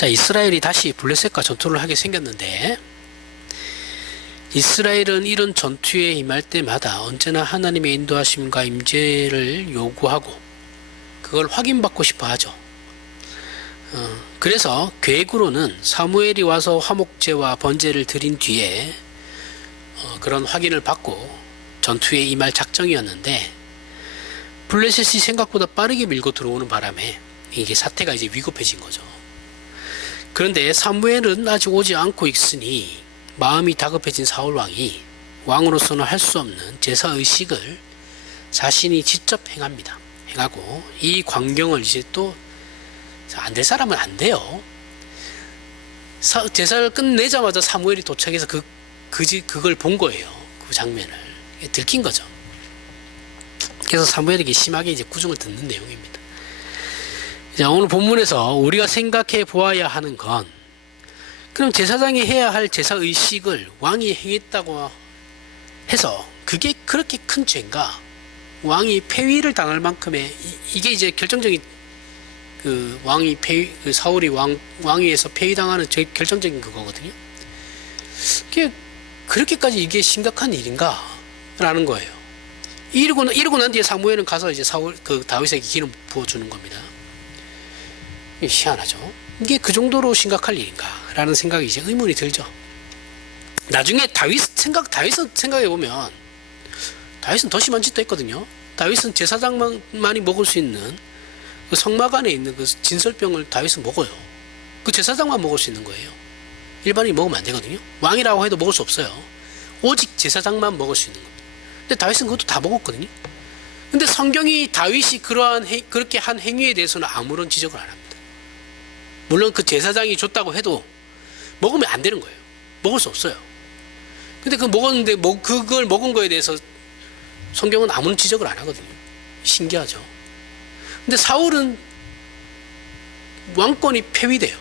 자, 이스라엘이 다시 블레셋과 전투를 하게 생겼는데, 이스라엘은 이런 전투에 임할 때마다 언제나 하나님의 인도하심과 임재를 요구하고 그걸 확인받고 싶어 하죠. 그래서 계획으로는 사무엘이 와서 화목제와 번제를 드린 뒤에 그런 확인을 받고 전투에 임할 작정이었는데, 블레셋이 생각보다 빠르게 밀고 들어오는 바람에 이게 사태가 이제 위급해진 거죠. 그런데 사무엘은 아직 오지 않고 있으니 마음이 다급해진 사울 왕이 왕으로서는 할 수 없는 제사 의식을 자신이 직접 행하고 이 광경을 이제 또 안 될 사람은 안 돼요. 제사를 끝내자마자 사무엘이 도착해서 그걸 본 거예요. 그 장면을 들킨 거죠. 그래서 사무엘에게 심하게 이제 구중을 듣는 내용입니다. 자, 오늘 본문에서 우리가 생각해 보아야 하는 건, 그럼 제사장이 해야 할 제사 의식을 왕이 행했다고 해서 그게 그렇게 큰 죄인가? 왕이 폐위를 당할 만큼의 이게 이제 결정적인 그 왕이 그 사울이 왕위에서 폐위당하는 제일 결정적인 그거거든요. 그게 그렇게까지 이게 심각한 일인가? 라는 거예요. 이러고 난 뒤에 사무엘은 가서 이제 다윗에게 기름 부어주는 겁니다. 희한하죠. 이게 그 정도로 심각할 일인가? 라는 생각이 이제 의문이 들죠. 나중에 다윗은 생각해보면, 다윗은 더 심한 짓도 했거든요. 다윗은 제사장만이 먹을 수 있는 그 성막 안에 있는 그 진설병을 다윗은 먹어요. 그 제사장만 먹을 수 있는 거예요. 일반인이 먹으면 안 되거든요. 왕이라고 해도 먹을 수 없어요. 오직 제사장만 먹을 수 있는 겁니다. 근데 다윗은 그것도 다 먹었거든요. 근데 성경이 다윗이 그렇게 한 행위에 대해서는 아무런 지적을 안 합니다. 물론 그 제사장이 줬다고 해도 먹으면 안 되는 거예요. 먹을 수 없어요. 근데 그걸 먹은 거에 대해서 성경은 아무런 지적을 안 하거든요. 신기하죠. 근데 사울은 왕권이 폐위돼요.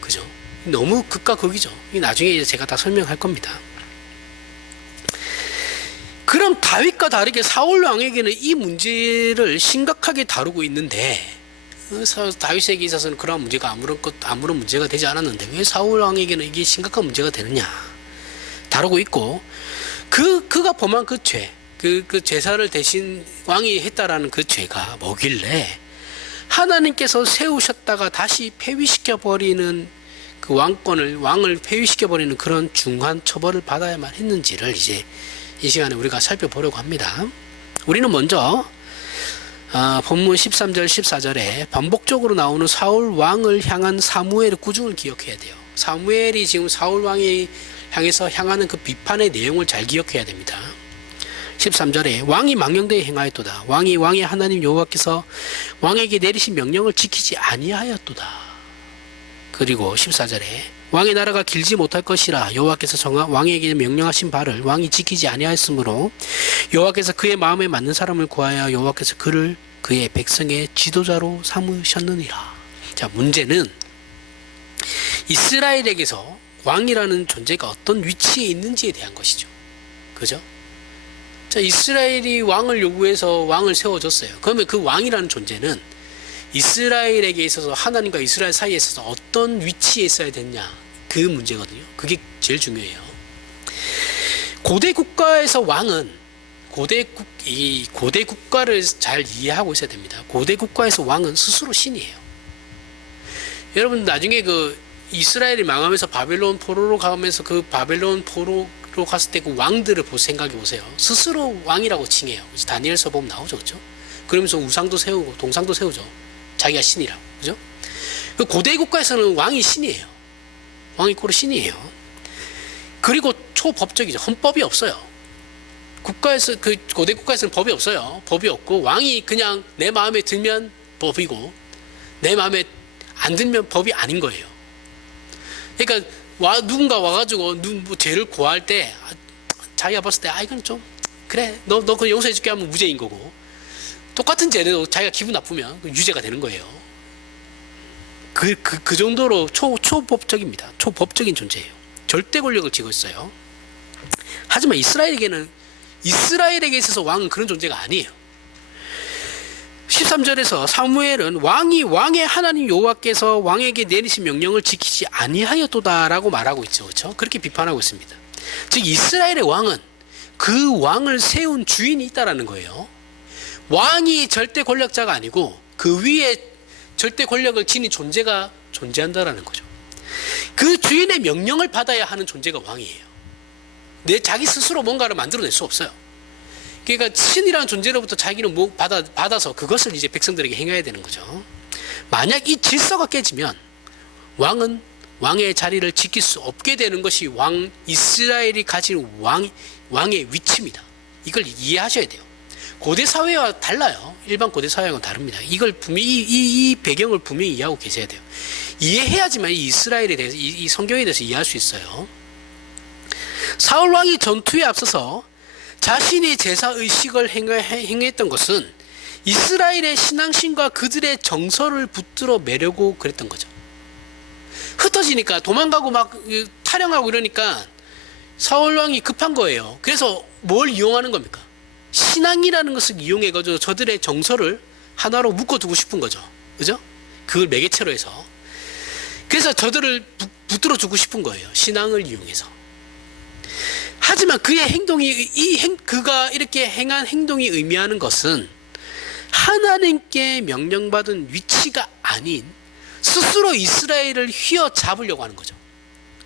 그죠? 너무 극과 극이죠. 나중에 제가 다 설명할 겁니다. 그럼 다윗과 다르게 사울 왕에게는 이 문제를 심각하게 다루고 있는데, 다윗에게 있어서는 그러한 문제가 아무런 문제가 되지 않았는데 왜 사울 왕에게는 이게 심각한 문제가 되느냐? 다루고 있고, 그가 범한 그 죄, 그 제사를 대신 왕이 했다라는 그 죄가 뭐길래 하나님께서 세우셨다가 다시 폐위시켜버리는 그 왕을 폐위시켜버리는 그런 중한 처벌을 받아야만 했는지를 이제 이 시간에 우리가 살펴보려고 합니다. 우리는 먼저 본문 13절 14절에 반복적으로 나오는 사울 왕을 향한 사무엘의 구중을 기억해야 돼요. 사무엘이 지금 사울 왕이 향해서 향하는 그 비판의 내용을 잘 기억해야 됩니다. 13절에 왕이 망령되이 행하였도다. 왕의 하나님 여호와께서 왕에게 내리신 명령을 지키지 아니하였도다. 그리고 14절에 왕의 나라가 길지 못할 것이라 여호와께서 왕에게 명령하신 바를 왕이 지키지 아니하였으므로 여호와께서 그의 마음에 맞는 사람을 구하여 여호와께서 그를 그의 백성의 지도자로 삼으셨느니라. 자, 문제는 이스라엘에게서 왕이라는 존재가 어떤 위치에 있는지에 대한 것이죠. 그죠? 자, 이스라엘이 왕을 요구해서 왕을 세워줬어요. 그러면 그 왕이라는 존재는 이스라엘에게 있어서 하나님과 이스라엘 사이에 있어서 어떤 위치에 있어야 되냐, 그 문제거든요. 그게 제일 중요해요. 고대 국가에서 왕은 고대 국가를 잘 이해하고 있어야 됩니다. 고대 국가에서 왕은 스스로 신이에요. 여러분, 나중에 그 이스라엘이 망하면서 바벨론 포로로 가면서 그 바벨론 포로로 갔을 때 그 왕들을 생각해 보세요. 스스로 왕이라고 칭해요. 다니엘서 보면 나오죠, 그렇죠? 그러면서 우상도 세우고 동상도 세우죠. 자기가 신이라고, 그죠? 그 고대 국가에서는 왕이 신이에요. 왕이 고로 신이에요. 그리고 초법적이죠. 헌법이 없어요. 그 고대 국가에서는 법이 없어요. 법이 없고 왕이 그냥 내 마음에 들면 법이고 내 마음에 안 들면 법이 아닌 거예요. 그러니까 누군가 와가지고 뭐 죄를 고할 때 자기가 봤을 때 이건 좀 그래 너 그거 용서해줄게 하면 무죄인 거고, 똑같은 죄도 자기가 기분 나쁘면 유죄가 되는 거예요. 그 정도로 초법적입니다. 초법적인 존재예요. 절대 권력을 쥐고 있어요. 하지만 이스라엘에게 있어서 왕은 그런 존재가 아니에요. 13절에서 사무엘은 왕이 왕의 하나님 여호와께서 왕에게 내리신 명령을 지키지 아니하였도다라고 말하고 있죠. 그렇죠? 그렇게 비판하고 있습니다. 즉 이스라엘의 왕은 그 왕을 세운 주인이 있다라는 거예요. 왕이 절대 권력자가 아니고 그 위에 절대 권력을 지닌 존재가 존재한다라는 거죠. 그 주인의 명령을 받아야 하는 존재가 왕이에요. 내 자기 스스로 뭔가를 만들어낼 수 없어요. 그러니까 신이라는 존재로부터 자기는 받아서 그것을 이제 백성들에게 행해야 되는 거죠. 만약 이 질서가 깨지면 왕은 왕의 자리를 지킬 수 없게 되는 것이 이스라엘이 가진 왕의 위치입니다. 이걸 이해하셔야 돼요. 고대 사회와 달라요. 일반 고대 사회와는 다릅니다. 이걸 분명히 이 배경을 분명히 이해하고 계셔야 돼요. 이해해야지만 이 이스라엘에 대해서 이 성경에 대해서 이해할 수 있어요. 사울 왕이 전투에 앞서서 자신이 제사 의식을 행했던 것은 이스라엘의 신앙심과 그들의 정서를 붙들어 매려고 그랬던 거죠. 흩어지니까 도망가고 막 타령하고 이러니까 사울 왕이 급한 거예요. 그래서 뭘 이용하는 겁니까? 신앙이라는 것을 이용해가지고 저들의 정서를 하나로 묶어두고 싶은 거죠. 그죠? 그걸 매개체로 해서. 그래서 저들을 붙들어주고 싶은 거예요. 신앙을 이용해서. 하지만 그의 행동이, 그가 이렇게 행한 행동이 의미하는 것은 하나님께 명령받은 위치가 아닌 스스로 이스라엘을 휘어잡으려고 하는 거죠.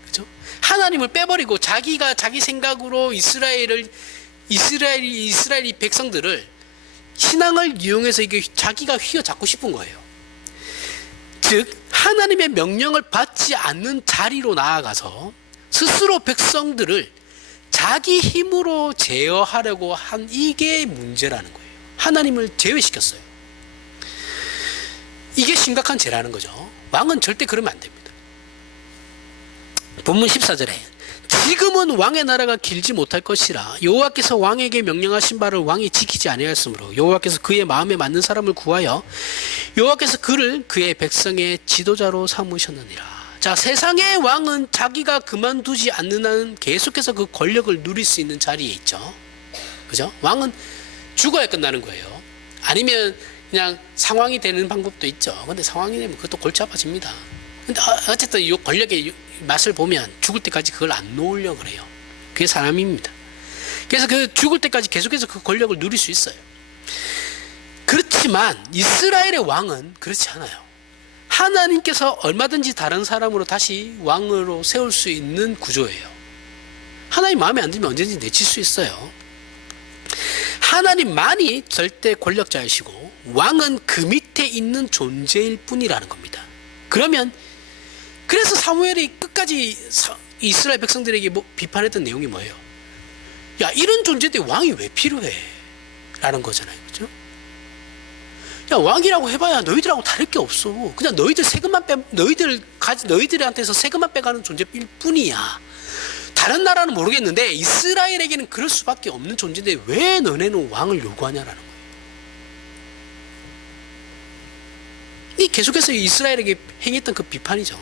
그죠? 하나님을 빼버리고 자기가 자기 생각으로 이스라엘 백성들을 신앙을 이용해서 이게 자기가 휘어잡고 싶은 거예요. 즉 하나님의 명령을 받지 않는 자리로 나아가서 스스로 백성들을 자기 힘으로 제어하려고 한 이게 문제라는 거예요. 하나님을 제외시켰어요. 이게 심각한 죄라는 거죠. 왕은 절대 그러면 안 됩니다. 본문 14절에 지금은 왕의 나라가 길지 못할 것이라 여호와께서 왕에게 명령하신 바를 왕이 지키지 아니하였으므로 여호와께서 그의 마음에 맞는 사람을 구하여 여호와께서 그를 그의 백성의 지도자로 삼으셨느니라. 자, 세상의 왕은 자기가 그만두지 않는 한은 계속해서 그 권력을 누릴 수 있는 자리에 있죠. 그죠? 왕은 죽어야 끝나는 거예요. 아니면 그냥 상황이 되는 방법도 있죠. 근데 상황이 되면 그것도 골치 아파집니다. 근데 어쨌든 이 권력의 맛을 보면 죽을 때까지 그걸 안 놓으려고 그래요. 그게 사람입니다. 그래서 그 죽을 때까지 계속해서 그 권력을 누릴 수 있어요. 그렇지만 이스라엘의 왕은 그렇지 않아요. 하나님께서 얼마든지 다른 사람으로 다시 왕으로 세울 수 있는 구조예요. 하나님 마음에 안 들면 언제든지 내칠 수 있어요. 하나님만이 절대 권력자이시고 왕은 그 밑에 있는 존재일 뿐이라는 겁니다. 그래서 사무엘이 끝까지 이스라엘 백성들에게 비판했던 내용이 뭐예요? 야, 이런 존재인데 왕이 왜 필요해? 라는 거잖아요. 그죠? 야, 왕이라고 해봐야 너희들하고 다를 게 없어. 그냥 너희들한테서 세금만 빼가는 존재일 뿐이야. 다른 나라는 모르겠는데 이스라엘에게는 그럴 수밖에 없는 존재인데 왜 너네는 왕을 요구하냐라는 거예요. 이 계속해서 이스라엘에게 행했던 그 비판이죠.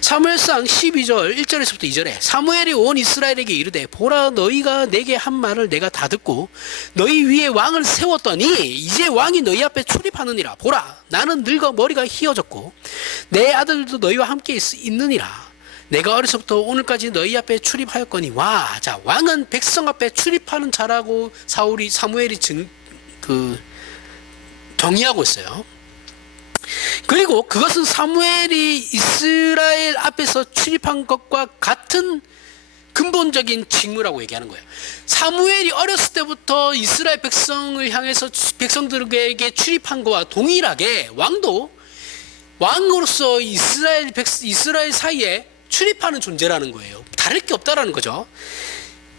사무엘상 12절 1절에서부터 2절에 사무엘이 온 이스라엘에게 이르되 보라 너희가 내게 한 말을 내가 다 듣고 너희 위에 왕을 세웠더니 이제 왕이 너희 앞에 출입하느니라. 보라 나는 늙어 머리가 희어졌고 내 아들도 너희와 함께 있느니라. 내가 어려서부터 오늘까지 너희 앞에 출입하였거니 와. 자, 왕은 백성 앞에 출입하는 자라고 사무엘이 정의하고 있어요. 그리고 그것은 사무엘이 이스라엘 앞에서 출입한 것과 같은 근본적인 직무라고 얘기하는 거예요. 사무엘이 어렸을 때부터 이스라엘 백성을 향해서 백성들에게 출입한 것과 동일하게 왕도 왕으로서 이스라엘 사이에 출입하는 존재라는 거예요. 다를 게 없다라는 거죠.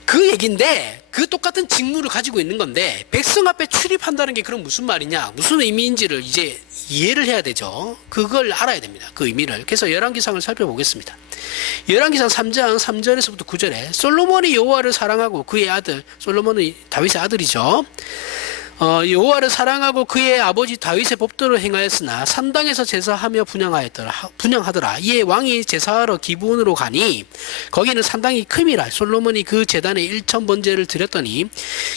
그 얘기인데 그 똑같은 직무를 가지고 있는 건데 백성 앞에 출입한다는 게 그럼 무슨 말이냐, 무슨 의미인지를 이제 이해를 해야 되죠. 그걸 알아야 됩니다. 그 의미를. 그래서 열왕기상을 살펴보겠습니다. 열왕기상 3장 3절에서부터 9절에 솔로몬이 여호와를 사랑하고 그의 아들, 솔로몬은 다윗의 아들이죠. 여호와를 사랑하고 그의 아버지 다윗의 법도를 행하였으나 산당에서 제사하며 분향하더라. 이에 왕이 제사하러 기브온으로 가니 거기는 산당이 큼이라. 솔로몬이 그 제단에 1,000번제를 드렸더니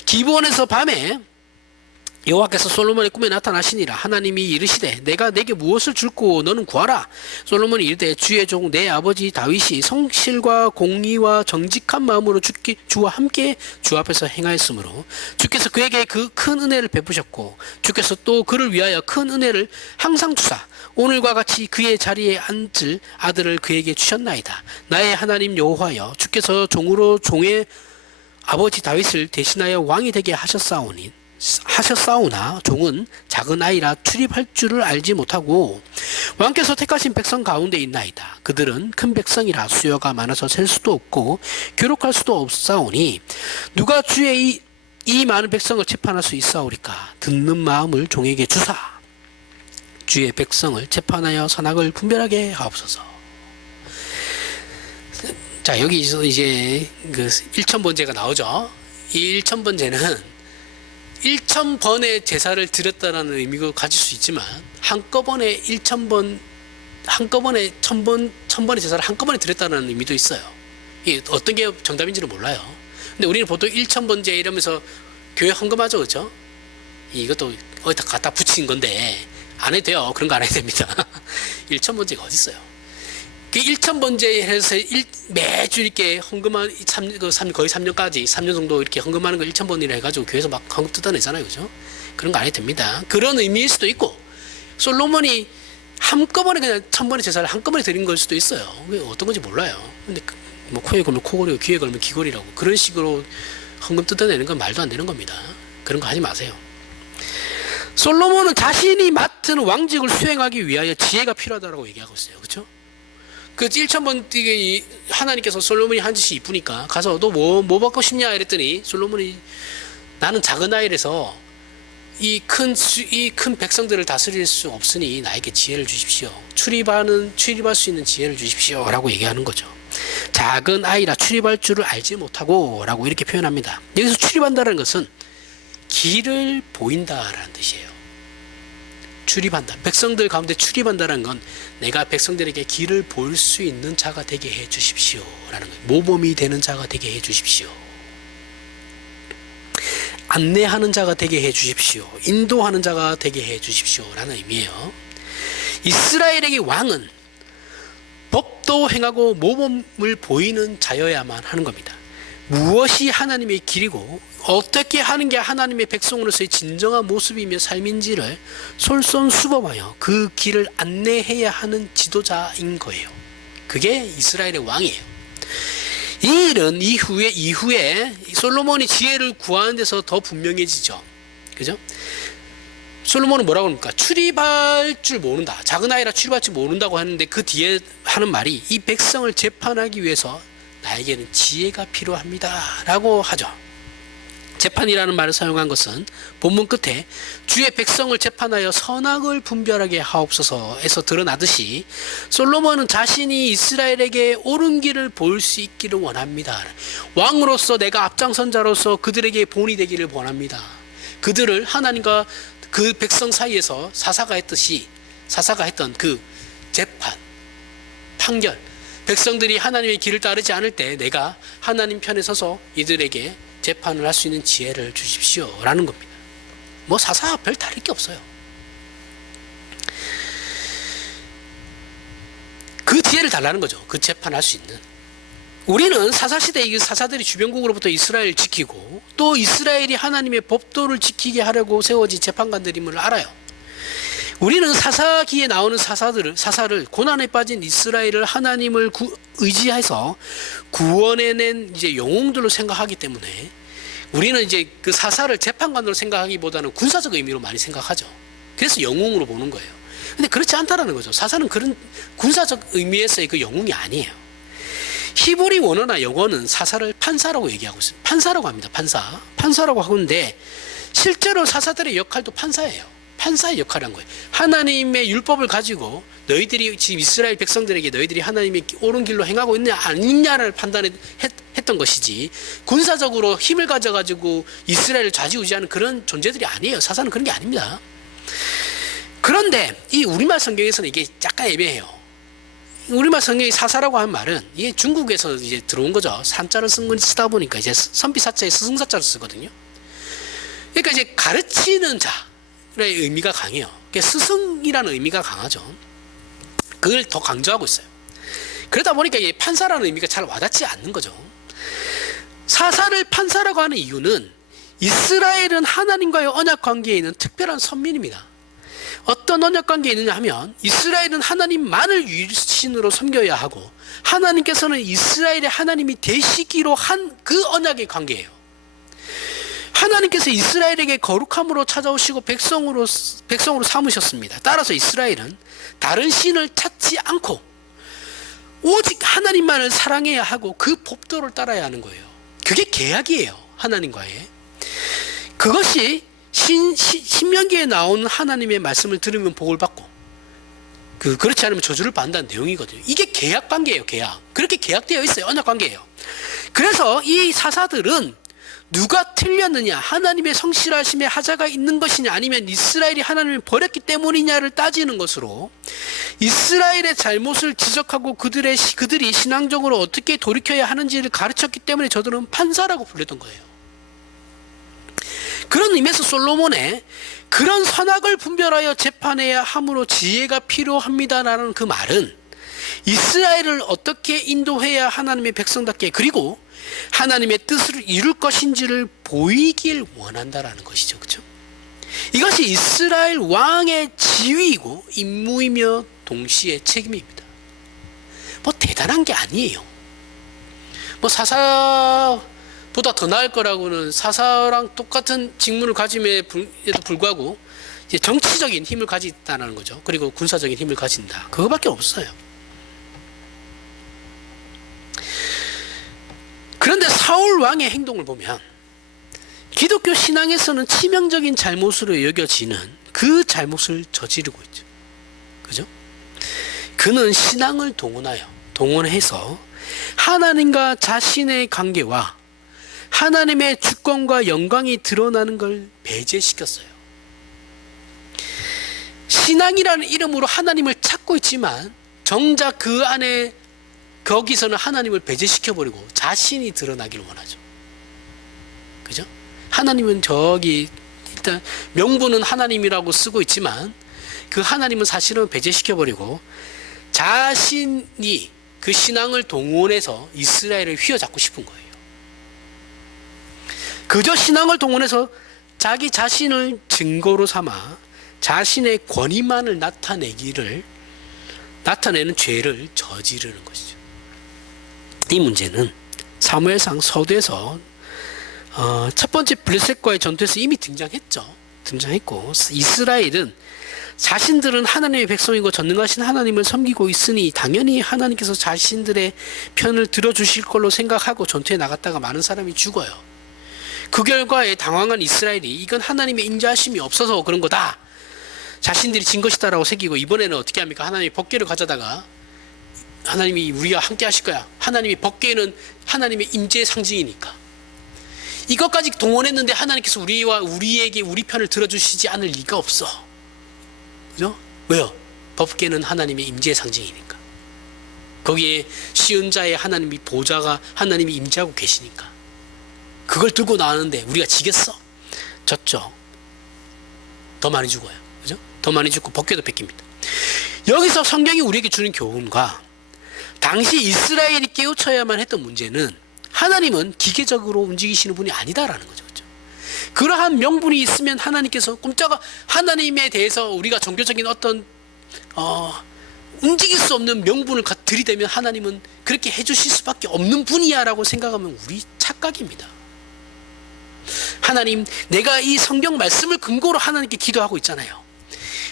기브온에서 밤에 여호와께서 솔로몬의 꿈에 나타나시니라. 하나님이 이르시되 내가 내게 무엇을 줄고 너는 구하라. 솔로몬이 이르되 주의 종 내 아버지 다윗이 성실과 공의와 정직한 마음으로 주와 함께 주 앞에서 행하였으므로 주께서 그에게 그 큰 은혜를 베푸셨고 주께서 또 그를 위하여 큰 은혜를 항상 주사 오늘과 같이 그의 자리에 앉을 아들을 그에게 주셨나이다. 나의 하나님 여호와여 주께서 종으로 종의 아버지 다윗을 대신하여 왕이 되게 하셨사오나 종은 작은 아이라 출입할 줄을 알지 못하고 왕께서 택하신 백성 가운데 있나이다. 그들은 큰 백성이라 수요가 많아서 셀 수도 없고 교록할 수도 없사오니 누가 주의 이 많은 백성을 재판할 수 있사오리까. 듣는 마음을 종에게 주사 주의 백성을 재판하여 선악을 분별하게 하옵소서. 자, 여기서 이제 그 1000번제가 나오죠. 이 1000번제는 1000번의 제사를 드렸다라는 의미가 가질 수 있지만 한꺼번에 1000번, 한꺼번에 1000번의 제사를 한꺼번에 드렸다는 의미도 있어요. 이게 어떤 게 정답인지는 몰라요. 근데 우리는 보통 1000번제 이러면서 교회 헌금하죠, 그렇죠? 이것도 어디다 갖다 붙인 건데 안 해도 돼요. 그런 거 안 해도 됩니다. 1000번제가 어디 있어요? 그 1000번제 해서 매주 이렇게 헌금한 거의 3년까지 3년 정도 이렇게 헌금하는 거 1000번이라 해가지고 교회에서 막 헌금 뜯어내잖아요, 그죠? 그런 거 안 해도 됩니다. 그런 의미일 수도 있고 솔로몬이 한꺼번에 그냥 1000번의 제사를 한꺼번에 드린 걸 수도 있어요. 어떤 건지 몰라요. 근데 뭐 코에 걸면 코걸이고 귀에 걸면 귀걸이라고 그런 식으로 헌금 뜯어내는 건 말도 안 되는 겁니다. 그런 거 하지 마세요. 솔로몬은 자신이 맡은 왕직을 수행하기 위하여 지혜가 필요하다고 얘기하고 있어요. 그렇죠? 그 1000번 뛰게 하나님께서 솔로몬이 한 짓이 이쁘니까 가서 너 뭐 받고 싶냐 이랬더니 솔로몬이 나는 작은 아이라서 이 큰 백성들을 다스릴 수 없으니 나에게 지혜를 주십시오. 출입할 수 있는 지혜를 주십시오. 라고 얘기하는 거죠. 작은 아이라 출입할 줄을 알지 못하고 라고 이렇게 표현합니다. 여기서 출입한다는 것은 길을 보인다라는 뜻이에요. 출입한다. 백성들 가운데 출입한다는 건 내가 백성들에게 길을 볼 수 있는 자가 되게 해 주십시오. 라는 거예요. 모범이 되는 자가 되게 해 주십시오. 안내하는 자가 되게 해 주십시오. 인도하는 자가 되게 해 주십시오. 라는 의미예요. 이스라엘에게 왕은 법도 행하고 모범을 보이는 자여야만 하는 겁니다. 무엇이 하나님의 길이고 어떻게 하는 게 하나님의 백성으로서의 진정한 모습이며 삶인지를 솔선수범하여 그 길을 안내해야 하는 지도자인 거예요. 그게 이스라엘의 왕이에요. 이 일은 이후에 솔로몬이 지혜를 구하는 데서 더 분명해지죠. 그죠? 솔로몬은 뭐라고 합니까? 출입할 줄 모른다. 작은 아이라 출입할 줄 모른다고 하는데 그 뒤에 하는 말이 이 백성을 재판하기 위해서 나에게는 지혜가 필요합니다. 라고 하죠. 재판이라는 말을 사용한 것은 본문 끝에 주의 백성을 재판하여 선악을 분별하게 하옵소서에서 드러나듯이 솔로몬은 자신이 이스라엘에게 옳은 길을 볼 수 있기를 원합니다. 왕으로서 내가 앞장선 자로서 그들에게 본이 되기를 원합니다. 그들을 하나님과 그 백성 사이에서 사사가 했던 그 재판, 판결, 백성들이 하나님의 길을 따르지 않을 때 내가 하나님 편에 서서 이들에게 재판을 할 수 있는 지혜를 주십시오 라는 겁니다. 뭐 사사와 별 다를 게 없어요. 그 지혜를 달라는 거죠. 그 재판할 수 있는. 우리는 사사시대의 사사들이 주변국으로부터 이스라엘을 지키고 또 이스라엘이 하나님의 법도를 지키게 하려고 세워진 재판관들임을 알아요. 우리는 사사기에 나오는 사사를 고난에 빠진 이스라엘을 하나님을 의지해서 구원해낸 이제 영웅들로 생각하기 때문에 우리는 이제 그 사사를 재판관으로 생각하기보다는 군사적 의미로 많이 생각하죠. 그래서 영웅으로 보는 거예요. 근데 그렇지 않다라는 거죠. 사사는 그런 군사적 의미에서의 그 영웅이 아니에요. 히브리 원어나 영어는 사사를 판사라고 얘기하고 있습니다. 판사라고 합니다. 판사라고 하는데 실제로 사사들의 역할도 판사예요. 판사의 역할을 한 거예요. 하나님의 율법을 가지고 너희들이 지금 이스라엘 백성들에게 너희들이 하나님의 옳은 길로 행하고 있냐 아니냐를 판단했던 것이지 군사적으로 힘을 가져가지고 이스라엘을 좌지우지하는 그런 존재들이 아니에요. 사사는 그런 게 아닙니다. 그런데 이 우리말 성경에서는 이게 약간 애매해요. 우리말 성경이 사사라고 하는 말은 이게 중국에서 이제 들어온 거죠. 산자를 쓰다 보니까 이제 선비사자에 스승사자를 쓰거든요. 그러니까 이제 가르치는 자의 의미가 강해요. 그러니까 스승이라는 의미가 강하죠. 그걸 더 강조하고 있어요. 그러다 보니까 이 판사라는 의미가 잘 와닿지 않는 거죠. 사사를 판사라고 하는 이유는 이스라엘은 하나님과의 언약 관계에 있는 특별한 선민입니다. 어떤 언약 관계에 있느냐 하면 이스라엘은 하나님만을 유일신으로 섬겨야 하고 하나님께서는 이스라엘의 하나님이 되시기로 한 그 언약의 관계예요. 하나님께서 이스라엘에게 거룩함으로 찾아오시고 백성으로 삼으셨습니다. 따라서 이스라엘은 다른 신을 찾지 않고 오직 하나님만을 사랑해야 하고 그 법도를 따라야 하는 거예요. 그게 계약이에요. 하나님과의. 그것이 신명기에 나오는 하나님의 말씀을 들으면 복을 받고 그렇지 않으면 저주를 받는다는 내용이거든요. 이게 계약 관계예요. 계약. 그렇게 계약되어 있어요. 언약 관계예요. 그래서 이 사사들은 누가 틀렸느냐, 하나님의 성실하심에 하자가 있는 것이냐, 아니면 이스라엘이 하나님을 버렸기 때문이냐를 따지는 것으로 이스라엘의 잘못을 지적하고 그들이 신앙적으로 어떻게 돌이켜야 하는지를 가르쳤기 때문에 저들은 판사라고 불렸던 거예요. 그런 의미에서 솔로몬의 그런 선악을 분별하여 재판해야 함으로 지혜가 필요합니다라는 그 말은 이스라엘을 어떻게 인도해야 하나님의 백성답게 그리고 하나님의 뜻을 이룰 것인지를 보이길 원한다라는 것이죠. 그렇죠? 이것이 이스라엘 왕의 지위이고 임무이며 동시에 책임입니다. 뭐 대단한 게 아니에요. 뭐 사사보다 더 나을 거라고는 사사랑 똑같은 직무를 가짐에도 불구하고 이제 정치적인 힘을 가진다는 거죠. 그리고 군사적인 힘을 가진다. 그거밖에 없어요. 그런데 사울 왕의 행동을 보면 기독교 신앙에서는 치명적인 잘못으로 여겨지는 그 잘못을 저지르고 있죠. 그죠? 그는 신앙을 동원해서 하나님과 자신의 관계와 하나님의 주권과 영광이 드러나는 걸 배제시켰어요. 신앙이라는 이름으로 하나님을 찾고 있지만 정작 그 안에 거기서는 하나님을 배제시켜버리고 자신이 드러나기를 원하죠. 그죠? 하나님은 저기 일단 명분은 하나님이라고 쓰고 있지만 그 하나님은 사실은 배제시켜버리고 자신이 그 신앙을 동원해서 이스라엘을 휘어잡고 싶은 거예요. 그저 신앙을 동원해서 자기 자신을 증거로 삼아 자신의 권위만을 나타내는 죄를 저지르는 것이죠. 이 문제는 사무엘상 서두에서 첫 번째 블레셋과의 전투에서 이미 등장했고 이스라엘은 자신들은 하나님의 백성이고 전능하신 하나님을 섬기고 있으니 당연히 하나님께서 자신들의 편을 들어주실 걸로 생각하고 전투에 나갔다가 많은 사람이 죽어요. 그 결과에 당황한 이스라엘이 이건 하나님의 인자하심이 없어서 그런 거다. 자신들이 진 것이다라고 새기고 이번에는 어떻게 합니까? 하나님이 법궤를 가져다가 하나님이 우리가 함께 하실 거야. 하나님이 법궤는 하나님의 임재의 상징이니까. 이것까지 동원했는데 하나님께서 우리에게 우리 편을 들어주시지 않을 리가 없어. 그죠? 왜요? 법궤는 하나님의 임재의 상징이니까. 거기에 시은자의 하나님이 보좌가 하나님이 임재하고 계시니까. 그걸 들고 나왔는데 우리가 지겠어? 졌죠. 더 많이 죽어요. 그죠? 더 많이 죽고 법궤도 뺏깁니다. 여기서 성경이 우리에게 주는 교훈과 당시 이스라엘이 깨우쳐야만 했던 문제는 하나님은 기계적으로 움직이시는 분이 아니다라는 거죠. 그렇죠? 그러한 명분이 있으면 하나님께서 하나님에 대해서 우리가 종교적인 어떤 움직일 수 없는 명분을 들이대면 하나님은 그렇게 해주실 수밖에 없는 분이야라고 생각하면 우리 착각입니다. 하나님, 내가 이 성경 말씀을 근거로 하나님께 기도하고 있잖아요.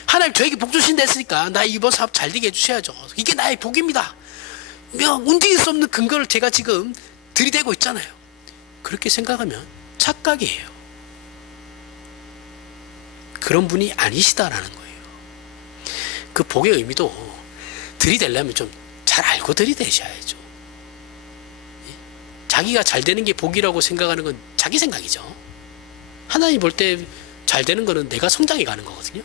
하나님 저에게 복 주신다 했으니까 나 이번 사업 잘 되게 해주셔야죠. 이게 나의 복입니다. 움직일 수 없는 근거를 제가 지금 들이대고 있잖아요. 그렇게 생각하면 착각이에요. 그런 분이 아니시다라는 거예요. 그 복의 의미도 들이대려면 좀 잘 알고 들이대셔야죠. 자기가 잘 되는 게 복이라고 생각하는 건 자기 생각이죠. 하나님 볼 때 잘 되는 거는 내가 성장해 가는 거거든요.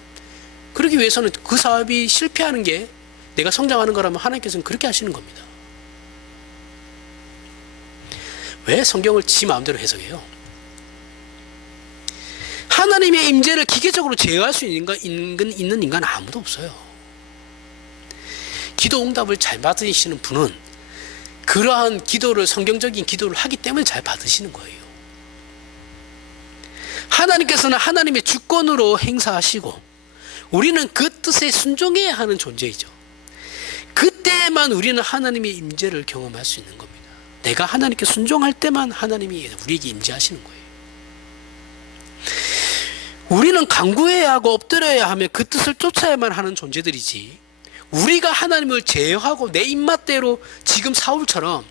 그러기 위해서는 그 사업이 실패하는 게 내가 성장하는 거라면 하나님께서는 그렇게 하시는 겁니다. 왜 성경을 지 마음대로 해석해요? 하나님의 임재를 기계적으로 제어할 수 있는 인간 아무도 없어요. 기도 응답을 잘 받으시는 분은 그러한 기도를, 성경적인 기도를 하기 때문에 잘 받으시는 거예요. 하나님께서는 하나님의 주권으로 행사하시고 우리는 그 뜻에 순종해야 하는 존재이죠. 그때만 우리는 하나님의 임재를 경험할 수 있는 겁니다. 내가 하나님께 순종할 때만 하나님이 우리에게 임재하시는 거예요. 우리는 간구해야 하고 엎드려야 하며 그 뜻을 쫓아야만 하는 존재들이지, 우리가 하나님을 제어하고 내 입맛대로 지금 사울처럼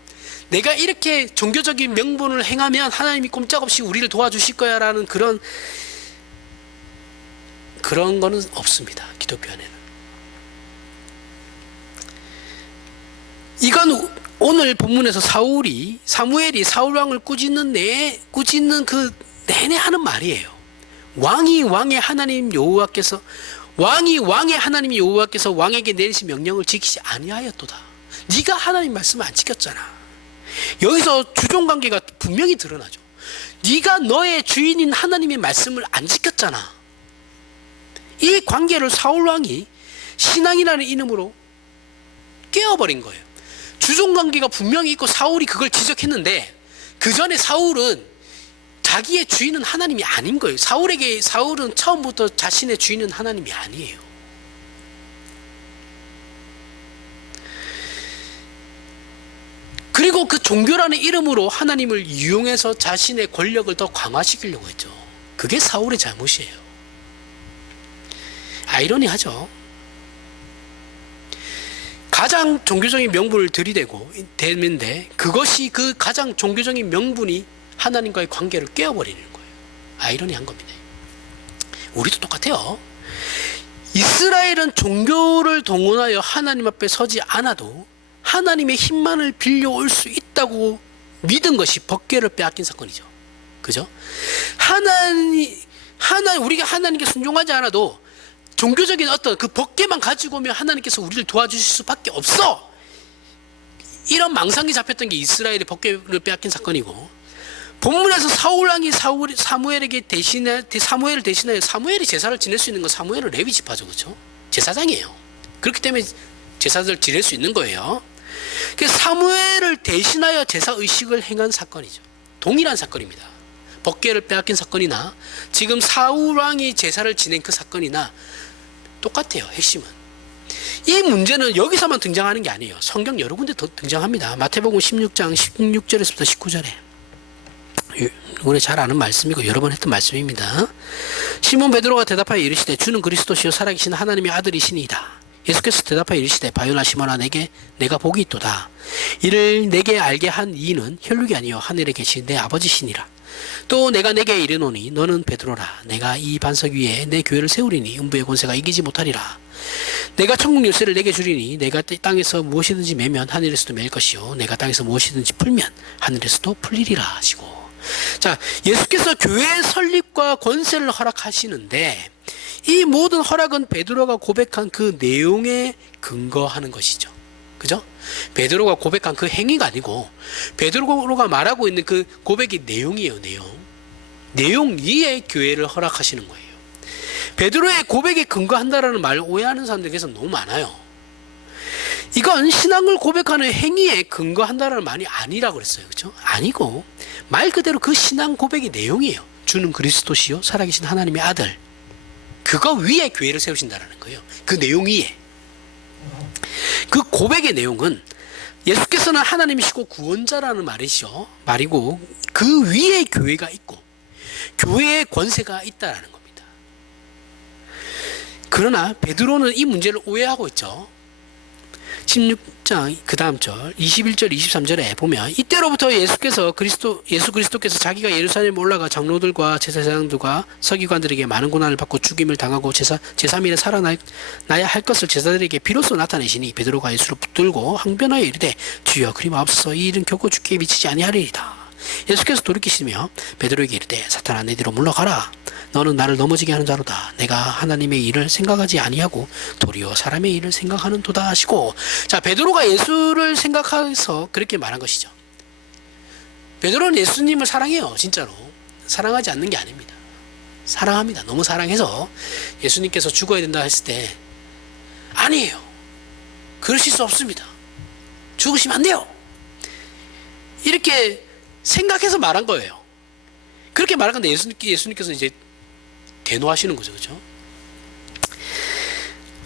내가 이렇게 종교적인 명분을 행하면 하나님이 꼼짝없이 우리를 도와주실 거야 라는 그런 거는 없습니다. 기독교 안에는. 이건 오늘 본문에서 사무엘이 사울왕을 꾸짖는 그 내내 하는 말이에요. 왕의 하나님 여호와께서 왕에게 내리신 명령을 지키지 아니하였도다. 네가 하나님 말씀을 안 지켰잖아. 여기서 주종관계가 분명히 드러나죠. 네가 너의 주인인 하나님의 말씀을 안 지켰잖아. 이 관계를 사울왕이 신앙이라는 이름으로 깨어버린 거예요. 주종관계가 분명히 있고 사울이 그걸 지적했는데 그 전에 사울은 자기의 주인은 하나님이 아닌 거예요. 사울은 처음부터 자신의 주인은 하나님이 아니에요. 그리고 그 종교라는 이름으로 하나님을 이용해서 자신의 권력을 더 강화시키려고 했죠. 그게 사울의 잘못이에요. 아이러니하죠. 가장 종교적인 명분을 들이대는데 그것이 그 가장 종교적인 명분이 하나님과의 관계를 깨어버리는 거예요. 아이러니한 겁니다. 우리도 똑같아요. 이스라엘은 종교를 동원하여 하나님 앞에 서지 않아도 하나님의 힘만을 빌려올 수 있다고 믿은 것이 법궤를 빼앗긴 사건이죠. 그죠? 우리가 하나님께 순종하지 않아도 종교적인 어떤 그 법궤만 가지고 오면 하나님께서 우리를 도와주실 수밖에 없어. 이런 망상이 잡혔던 게 이스라엘의 법궤를 빼앗긴 사건이고, 본문에서 사울왕이 사무엘을 대신하여 사무엘이 제사를 지낼 수 있는 건 사무엘은 레위 지파죠. 그렇죠? 제사장이에요. 그렇기 때문에 제사를 지낼 수 있는 거예요. 사무엘을 대신하여 제사 의식을 행한 사건이죠. 동일한 사건입니다. 법궤를 빼앗긴 사건이나 지금 사울왕이 제사를 지낸 그 사건이나 똑같아요. 핵심은. 이 문제는 여기서만 등장하는 게 아니에요. 성경 여러 군데 더 등장합니다. 마태복음 16장 16절에서부터 19절에. 이번에 잘 아는 말씀이고 여러 번 했던 말씀입니다. 시몬 베드로가 대답하여 이르시되 주는 그리스도시요 살아계신 하나님의 아들이시니이다. 예수께서 대답하여 이르시되 바요나 시몬아 내가 복이 있도다. 이를 내게 알게 한 이는 혈육이 아니요 하늘에 계신 내 아버지시니라. 또 내가 내게 이르노니 너는 베드로라. 내가 이 반석 위에 내 교회를 세우리니 음부의 권세가 이기지 못하리라. 내가 천국 열쇠를 내게 주리니 내가 땅에서 무엇이든지 매면 하늘에서도 매일 것이요 내가 땅에서 무엇이든지 풀면 하늘에서도 풀리리라 하시고. 자, 예수께서 교회의 설립과 권세를 허락하시는데 이 모든 허락은 베드로가 고백한 그 내용에 근거하는 것이죠. 그죠? 베드로가 고백한 그 행위가 아니고 베드로가 말하고 있는 그 고백의 내용이에요. 내용 위에 교회를 허락하시는 거예요. 베드로의 고백에 근거한다라는 말을 오해하는 사람들께서 너무 많아요. 이건 신앙을 고백하는 행위에 근거한다라는 말이 아니라고 그랬어요. 그렇죠? 아니고 말 그대로 그 신앙 고백의 내용이에요. 주는 그리스도시요 살아계신 하나님의 아들. 그거 위에 교회를 세우신다라는 거예요. 그 내용 위에. 그 고백의 내용은 예수께서는 하나님이시고 구원자라는 말이고 그 위에 교회가 있고 교회의 권세가 있다라는 겁니다. 그러나 베드로는 이 문제를 오해하고 있죠. 16장 그 다음 절 21절 23절에 보면 이때로부터 예수 그리스도께서 자기가 예루살렘에 올라가 장로들과 제사장들과 서기관들에게 많은 고난을 받고 죽임을 당하고 제3일에 살아나야 할 것을 제자들에게 비로소 나타내시니 베드로가 예수를 붙들고 항변하여 이르되 주여 그리마옵소서 이 일은 결코 죽게 미치지 아니하리이다. 예수께서 돌이키시며 베드로에게 이르되 사탄아 내 뒤로 물러가라. 너는 나를 넘어지게 하는 자로다. 내가 하나님의 일을 생각하지 아니하고 도리어 사람의 일을 생각하는 도다 하시고. 자, 베드로가 예수를 생각해서 그렇게 말한 것이죠. 베드로는 예수님을 사랑해요. 진짜로. 사랑하지 않는 게 아닙니다. 사랑합니다. 너무 사랑해서 예수님께서 죽어야 된다 했을 때 아니에요. 그러실 수 없습니다. 죽으시면 안 돼요. 이렇게 생각해서 말한 거예요. 그렇게 말한 건데 예수님께서 이제 대노하시는 거죠. 그죠?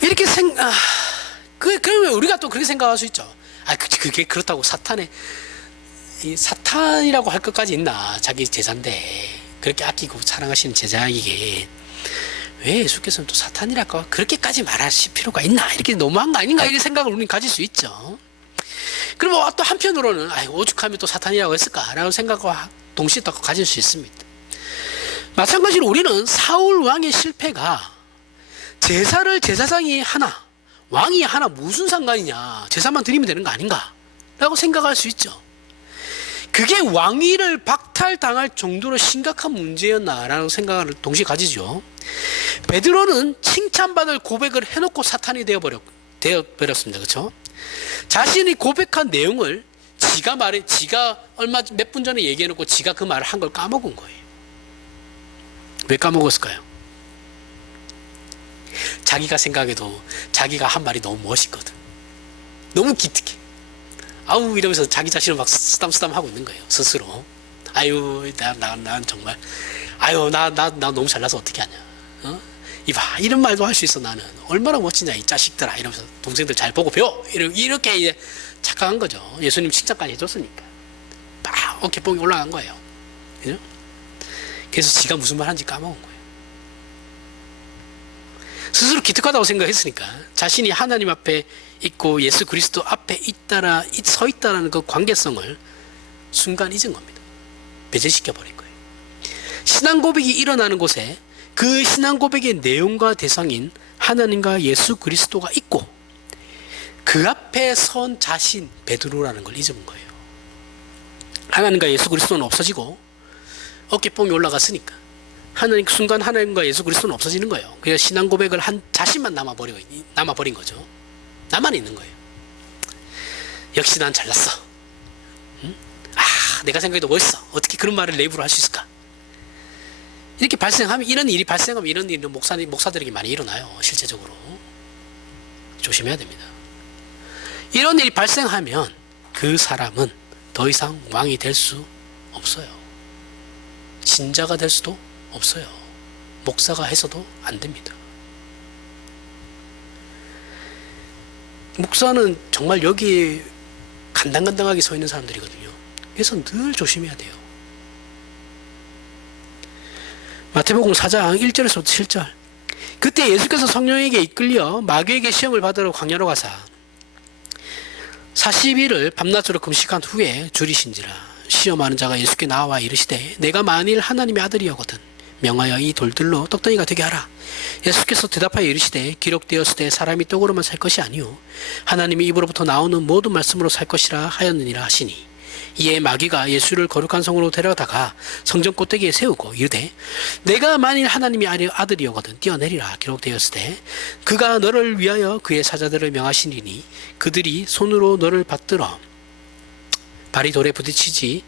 이렇게 그러면 우리가 또 그렇게 생각할 수 있죠. 그게 그렇다고 사탄이라고 할 것까지 있나. 자기 제자인데 그렇게 아끼고 사랑하시는 제자에게 왜 예수께서는 또 사탄이랄까 그렇게까지 말하실 필요가 있나. 이렇게 너무한 거 아닌가 이런 생각을 우리는 가질 수 있죠. 그리고 또 한편으로는 오죽하면 또 사탄이라고 했을까라는 생각과 동시에 또 가질 수 있습니다. 마찬가지로 우리는 사울 왕의 실패가 제사장이 하나, 왕이 하나 무슨 상관이냐. 제사만 드리면 되는 거 아닌가 라고 생각할 수 있죠. 그게 왕위를 박탈당할 정도로 심각한 문제였나라는 생각을 동시에 가지죠. 베드로는 칭찬받을 고백을 해놓고 사탄이 되어버렸습니다. 그렇죠? 자신이 고백한 내용을 지가 몇 분 전에 얘기해놓고 지가 그 말을 한 걸 까먹은 거예요. 왜 까먹었을까요? 자기가 생각해도 자기가 한 말이 너무 멋있거든. 너무 기특해. 이러면서 자기 자신을 막 쓰담쓰담 하고 있는 거예요. 스스로. 난 정말 나 너무 잘나서 어떻게 하냐. 이봐, 이런 말도 할 수 있어. 나는 얼마나 멋지냐 이 자식들아. 이러면서 동생들 잘 보고 배워. 이렇게 이제 착각한 거죠. 예수님 칭찬까지 해줬으니까 막 어깨뽕이 올라간 거예요. 그죠? 그래서 지가 무슨 말 하는지 까먹은 거예요. 스스로 기특하다고 생각했으니까 자신이 하나님 앞에 있고 예수 그리스도 앞에 서 있다라는 그 관계성을 순간 잊은 겁니다. 배제시켜버린 거예요. 신앙 고백이 일어나는 곳에 그 신앙 고백의 내용과 대상인 하나님과 예수 그리스도가 있고 그 앞에 선 자신 베드로라는 걸 잊은 거예요. 하나님과 예수 그리스도는 없어지고 어깨뽕이 올라갔으니까 순간 하나님과 예수 그리스도는 없어지는 거예요. 그래서 신앙 고백을 한 자신만 남아버린 거죠. 나만 있는 거예요. 역시 난 잘났어. 내가 생각해도 멋있어. 어떻게 그런 말을 내 입으로 할 수 있을까? 이렇게 이런 일이 발생하면 이런 일은 목사들에게 많이 일어나요. 실제적으로. 조심해야 됩니다. 이런 일이 발생하면 그 사람은 더 이상 왕이 될 수 없어요. 신자가 될 수도 없어요. 목사가 해서도 안 됩니다. 목사는 정말 여기에 간당간당하게 서 있는 사람들이거든요. 그래서 늘 조심해야 돼요. 마태복음 4장 1절에서 7절. 그때 예수께서 성령에게 이끌려 마귀에게 시험을 받으러 광야로 가사 40일을 밤낮으로 금식한 후에 줄이신지라. 시험하는 자가 예수께 나와 이르시되 내가 만일 하나님의 아들이거든 명하여 이 돌들로 떡덩이가 되게 하라. 예수께서 대답하여 이르시되 기록되었을 때 사람이 떡으로만 살 것이 아니요 하나님의 입으로부터 나오는 모든 말씀으로 살 것이라 하였느니라 하시니. 이에 마귀가 예수를 거룩한 성으로 데려다가 성전 꼭대기에 세우고 이르되 내가 만일 하나님의 아들이거든 뛰어내리라. 기록되었을 때 그가 너를 위하여 그의 사자들을 명하시리니 그들이 손으로 너를 받들어 발이 돌에 부딪히지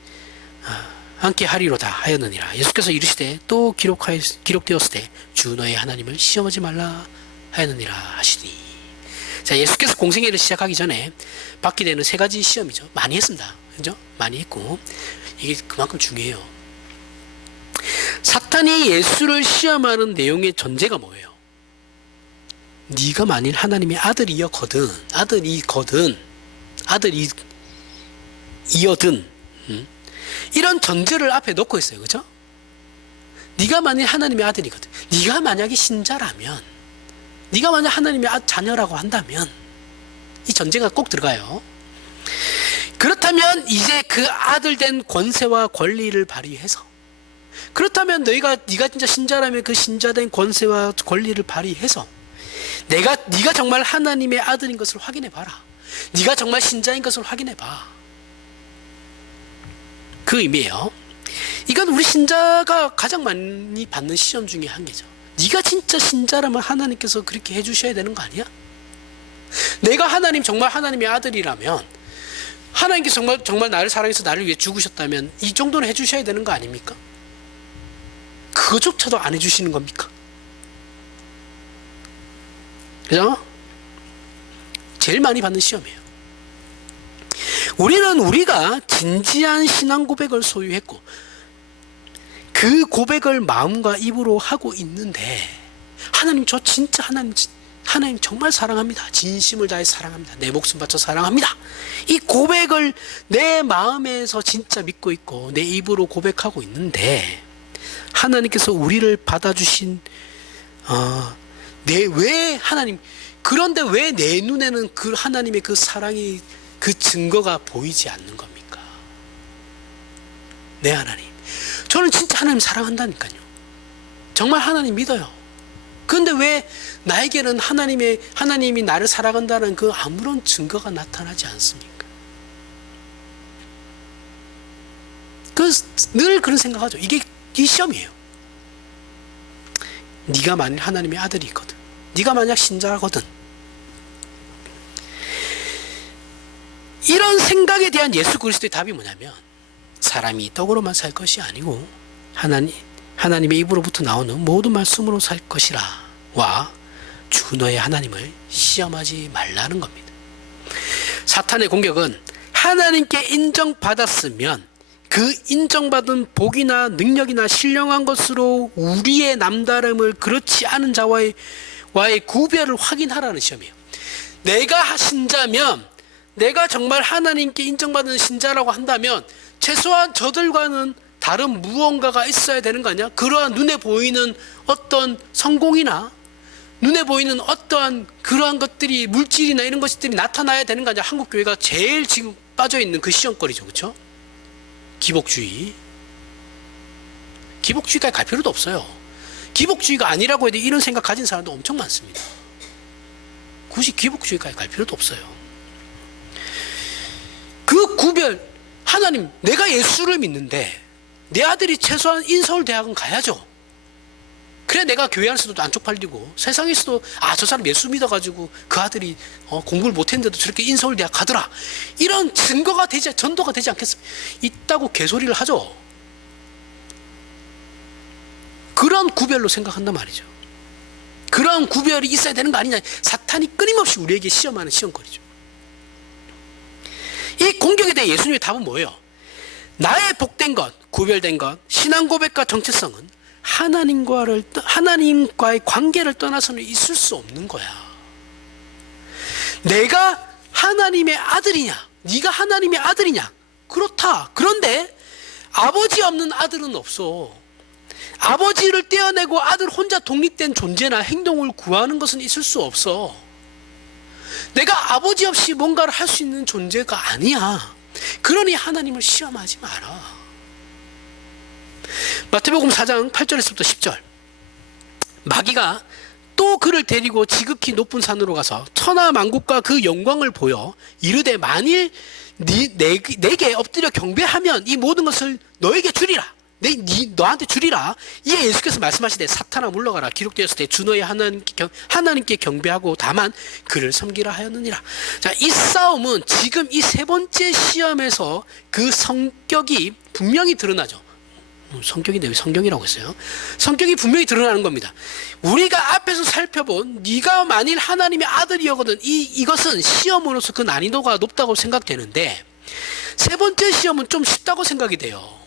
않게 하리로다 하였느니라. 예수께서 이르시되 또 기록되었을 때 주 너의 하나님을 시험하지 말라 하였느니라 하시니. 자, 예수께서 공생애를 시작하기 전에 받게 되는 3가지 시험이죠. 많이 했습니다. 그죠? 많이 했고 이게 그만큼 중요해요. 사탄이 예수를 시험하는 내용의 전제가 뭐예요? 네가 만일 하나님의 아들이거든 이런 전제를 앞에 놓고 있어요. 그죠? 네가 만일 하나님의 아들이거든. 네가 만약에 신자라면, 네가 만약 하나님의 자녀라고 한다면 이 전제가 꼭 들어가요. 그렇다면 이제 그 아들된 권세와 권리를 발휘해서, 그렇다면 네가 진짜 신자라면 그 신자된 권세와 권리를 발휘해서 네가 정말 하나님의 아들인 것을 확인해 봐라. 네가 정말 신자인 것을 확인해 봐. 그 의미예요. 이건 우리 신자가 가장 많이 받는 시험 중에 한 개죠. 네가 진짜 신자라면 하나님께서 그렇게 해주셔야 되는 거 아니야? 내가 정말 하나님의 아들이라면, 하나님께서 정말 나를 사랑해서 나를 위해 죽으셨다면 이 정도는 해주셔야 되는 거 아닙니까? 그거조차도 안 해주시는 겁니까? 그죠? 제일 많이 받는 시험이에요. 우리는 우리가 진지한 신앙 고백을 소유했고 그 고백을 마음과 입으로 하고 있는데 하나님, 저 진짜 하나님 정말 사랑합니다. 진심을 다해 사랑합니다. 내 목숨 바쳐 사랑합니다. 이 고백을 내 마음에서 진짜 믿고 있고 내 입으로 고백하고 있는데 하나님께서 우리를 받아주신 왜 하나님, 그런데 왜 내 눈에는 그 하나님의 그 사랑이, 그 증거가 보이지 않는 겁니까? 네, 하나님, 저는 진짜 하나님 사랑한다니까요. 정말 하나님 믿어요. 그런데 왜 나에게는 하나님이 나를 사랑한다는 그 아무런 증거가 나타나지 않습니까? 늘 그런 생각하죠. 이 시험이에요. 네가 만일 하나님의 아들이 있거든, 네가 만약 신자거든, 이런 생각에 대한 예수 그리스도의 답이 뭐냐면 사람이 떡으로만 살 것이 아니고 하나님의 입으로부터 나오는 모든 말씀으로 살 것이라 와 주 너의 하나님을 시험하지 말라는 겁니다. 사탄의 공격은 하나님께 인정받았으면 그 인정받은 복이나 능력이나 신령한 것으로 우리의 남다름을 그렇지 않은 자와의 구별을 확인하라는 시험이에요. 내가 신자면, 내가 정말 하나님께 인정받은 신자라고 한다면 최소한 저들과는 다른 무언가가 있어야 되는 거 아니야? 그러한 눈에 보이는 어떤 성공이나 눈에 보이는 어떠한 그러한 것들이, 물질이나 이런 것들이 나타나야 되는 거 아니야? 한국 교회가 제일 지금 빠져있는 그 시험거리죠. 그렇죠? 기복주의. 기복주의까지 갈 필요도 없어요. 기복주의가 아니라고 해도 이런 생각 가진 사람도 엄청 많습니다. 굳이 기복주의까지 갈 필요도 없어요. 그 구별, 하나님, 내가 예수를 믿는데 내 아들이 최소한 인서울대학은 가야죠. 그래 내가 교회 안에서도 안 쪽팔리고 세상에서도 저 사람 예수 믿어가지고 그 아들이 공부를 못했는데도 저렇게 인서울대학 가더라, 이런 증거가 되지, 전도가 되지 않겠습니까? 있다고 개소리를 하죠. 그런 구별로 생각한단 말이죠. 그런 구별이 있어야 되는 거 아니냐. 사탄이 끊임없이 우리에게 시험하는 시험거리죠. 이 공격에 대해 예수님의 답은 뭐예요? 나의 복된 것, 구별된 것, 신앙 고백과 정체성은 하나님과의 관계를 떠나서는 있을 수 없는 거야. 내가 하나님의 아들이냐, 네가 하나님의 아들이냐, 그렇다. 그런데 아버지 없는 아들은 없어. 아버지를 떼어내고 아들 혼자 독립된 존재나 행동을 구하는 것은 있을 수 없어. 내가 아버지 없이 뭔가를 할 수 있는 존재가 아니야. 그러니 하나님을 시험하지 마라. 마태복음 4장 8절에서부터 10절. 마귀가 또 그를 데리고 지극히 높은 산으로 가서 천하 만국과 그 영광을 보여 이르되 만일 내게 엎드려 경배하면 이 모든 것을 너에게 주리라. 너한테 주리라. 이에 예수께서 말씀하시되 사탄아 물러가라. 기록되었을 때 주 너의 하나님께 경배하고 다만 그를 섬기라 하였느니라. 자, 이 싸움은 지금 이 세 번째 시험에서 그 성격이 분명히 드러나죠. 성격인데 왜 성경이라고 했어요? 성격이 분명히 드러나는 겁니다. 우리가 앞에서 살펴본 네가 만일 하나님의 아들이거든, 이것은 시험으로서 그 난이도가 높다고 생각되는데 세 번째 시험은 좀 쉽다고 생각이 돼요.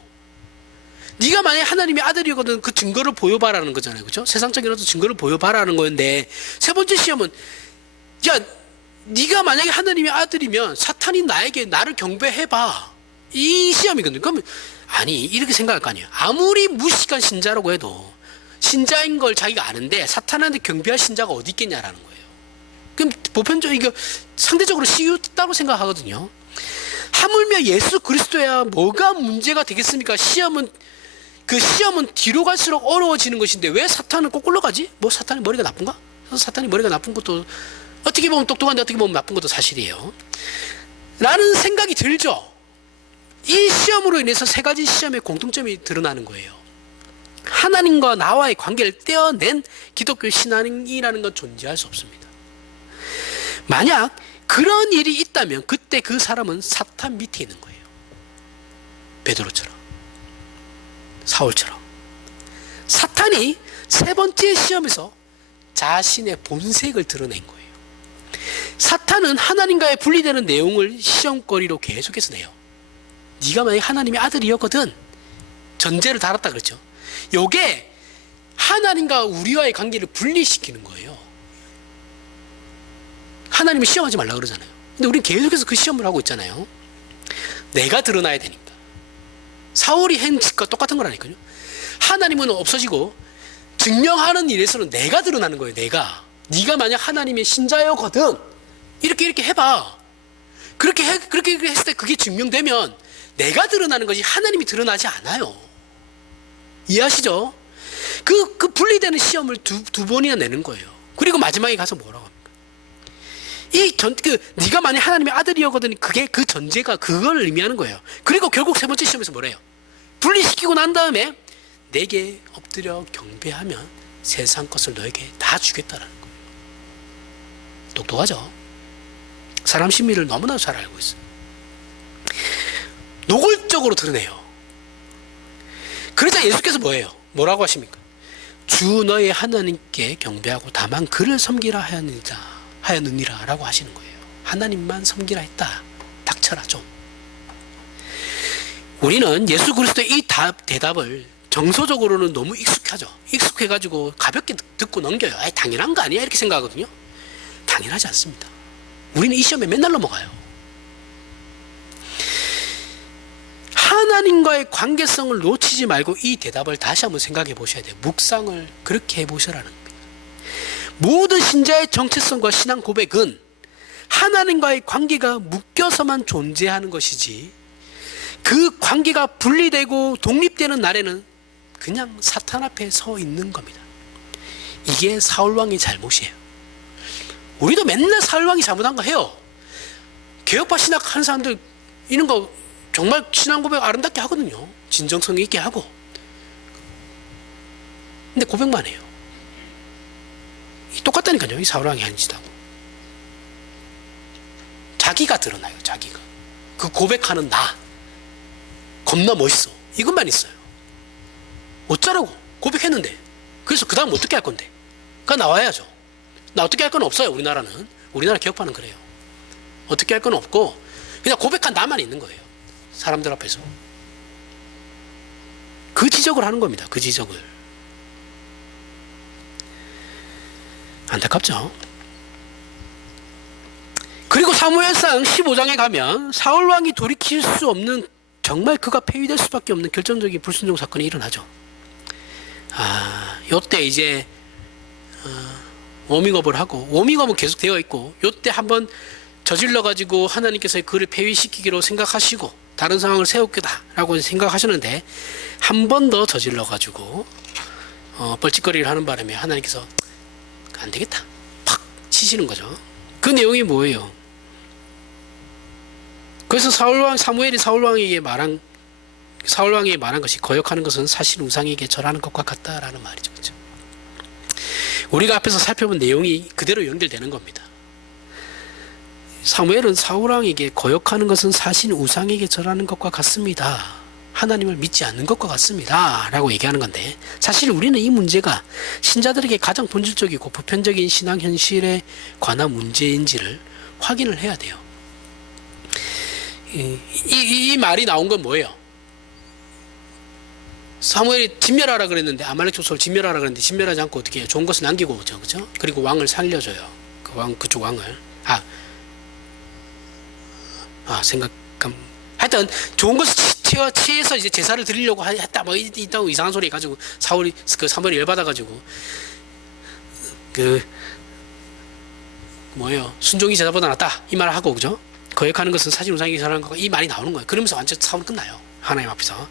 네가 만약 하나님의 아들이거든 그 증거를 보여봐라는 거잖아요. 그렇죠? 세상적인 어떤 증거를 보여봐라는 건데 세 번째 시험은 야, 네가 만약에 하나님의 아들이면 사탄이 나를 경배해봐, 이 시험이거든요. 그러면 아니, 이렇게 생각할 거 아니에요. 아무리 무식한 신자라고 해도 신자인 걸 자기가 아는데 사탄한테 경배할 신자가 어디 있겠냐라는 거예요. 그럼 보편적으로 상대적으로 쉬웠다고 생각하거든요. 하물며 예수 그리스도야 뭐가 문제가 되겠습니까? 시험은 뒤로 갈수록 어려워지는 것인데 왜 사탄은 거꾸로 가지? 뭐 사탄이 머리가 나쁜가? 사탄이 머리가 나쁜 것도 어떻게 보면 똑똑한데 어떻게 보면 나쁜 것도 사실이에요. 라는 생각이 들죠. 이 시험으로 인해서 세 가지 시험의 공통점이 드러나는 거예요. 하나님과 나와의 관계를 떼어낸 기독교 신앙이라는 건 존재할 수 없습니다. 만약 그런 일이 있다면 그때 그 사람은 사탄 밑에 있는 거예요. 베드로처럼, 사울처럼. 사탄이 세 번째 시험에서 자신의 본색을 드러낸 거예요. 사탄은 하나님과의 분리되는 내용을 시험거리로 계속해서 내요. 네가 만약 하나님의 아들이었거든, 전제를 달았다 그랬죠. 요게 하나님과 우리와의 관계를 분리시키는 거예요. 하나님을 시험하지 말라 그러잖아요. 근데 우리는 계속해서 그 시험을 하고 있잖아요. 내가 드러나야 되니까. 사울이 한 짓과 똑같은 거라니까요. 하나님은 없어지고 증명하는 일에서는 내가 드러나는 거예요. 네가 만약 하나님의 신자였거든, 이렇게 해봐. 그렇게 했을 때 그게 증명되면 내가 드러나는 것이 하나님이 드러나지 않아요. 이해하시죠? 그 분리되는 시험을 두 번이나 내는 거예요. 그리고 마지막에 가서 뭐라고 합니까? 네가 만약 하나님의 아들이었거든, 그게 그 전제가 그걸 의미하는 거예요. 그리고 결국 세 번째 시험에서 뭐래요? 분리시키고 난 다음에 내게 엎드려 경배하면 세상 것을 너에게 다 주겠다라는 거예요. 똑똑하죠? 사람 심리를 너무나 잘 알고 있어요. 노골적으로 드러내요. 그러자 예수께서 뭐라고 하십니까? 주 너의 하나님께 경배하고 다만 그를 섬기라 하였느니라 라고 하시는 거예요. 하나님만 섬기라 했다. 닥쳐라 좀. 우리는 예수 그리스도의 이 대답을 정서적으로는 너무 익숙해가지고 가볍게 듣고 넘겨요. 당연한 거 아니야? 이렇게 생각하거든요. 당연하지 않습니다. 우리는 이 시험에 맨날 넘어가요. 하나님과의 관계성을 놓치지 말고 이 대답을 다시 한번 생각해 보셔야 돼요. 묵상을 그렇게 해보셔라는 겁니다. 모든 신자의 정체성과 신앙 고백은 하나님과의 관계가 묶여서만 존재하는 것이지, 그 관계가 분리되고 독립되는 날에는 그냥 사탄 앞에 서 있는 겁니다. 이게 사울왕의 잘못이에요. 우리도 맨날 사울왕이 잘못한 거 해요. 개혁파 신학 하는 사람들 이런 거 정말 신앙 고백 아름답게 하거든요. 진정성 있게 하고. 근데 고백만 해요. 똑같다니까요. 이 사울왕이 하는 짓하고. 자기가 드러나요. 자기가. 그 고백하는 나 겁나 멋있어. 이것만 있어요. 어쩌라고. 고백했는데. 그래서 그 다음 어떻게 할 건데. 그거 나와야죠. 나 어떻게 할 건 없어요. 우리나라 개혁파는 그래요. 어떻게 할 건 없고 그냥 고백한 나만 있는 거예요. 사람들 앞에서. 그 지적을 하는 겁니다. 그 지적을. 안타깝죠. 그리고 사무엘상 15장에 가면 사울왕이 돌이킬 수 없는, 정말 그가 폐위될 수밖에 없는 결정적인 불순종 사건이 일어나죠. 요때 이제 워밍업을 하고, 워밍업은 계속 되어 있고, 요때 한번 저질러가지고 하나님께서 그를 폐위시키기로 생각하시고 다른 상황을 세우겠다라고 생각하셨는데 한 번 더 저질러가지고 뻘짓거리를 하는 바람에 하나님께서 안 되겠다 팍 치시는 거죠. 그 내용이 뭐예요? 그래서 사무엘이 사울왕에게 말한 것이 거역하는 것은 사실 우상에게 절하는 것과 같다라는 말이죠. 그렇죠? 우리가 앞에서 살펴본 내용이 그대로 연결되는 겁니다. 사무엘은 사울왕에게 거역하는 것은 사실 우상에게 절하는 것과 같습니다. 하나님을 믿지 않는 것과 같습니다. 라고 얘기하는 건데, 사실 우리는 이 문제가 신자들에게 가장 본질적이고 보편적인 신앙 현실에 관한 문제인지를 확인을 해야 돼요. 이 말이 나온 건 뭐예요? 사무엘이 진멸하라 그랬는데, 아말렉 족속을 진멸하라 그랬는데 진멸하지 않고 어떻게 해요? 좋은 것을 남기고 오죠. 그죠? 그리고 왕을 살려줘요. 그쪽 왕을. 하여튼 좋은 것을 취해서 이제 제사를 드리려고 했다 있다고 이상한 소리 해가지고 사무엘이 열받아가지고 순종이 제사보다 낫다 이 말을 하고, 그죠? 거역하는 것은 사실 우상에게 절하는 것과 이 말이 나오는 거예요. 그러면서 완전 사울은 끝나요. 하나님 앞에서.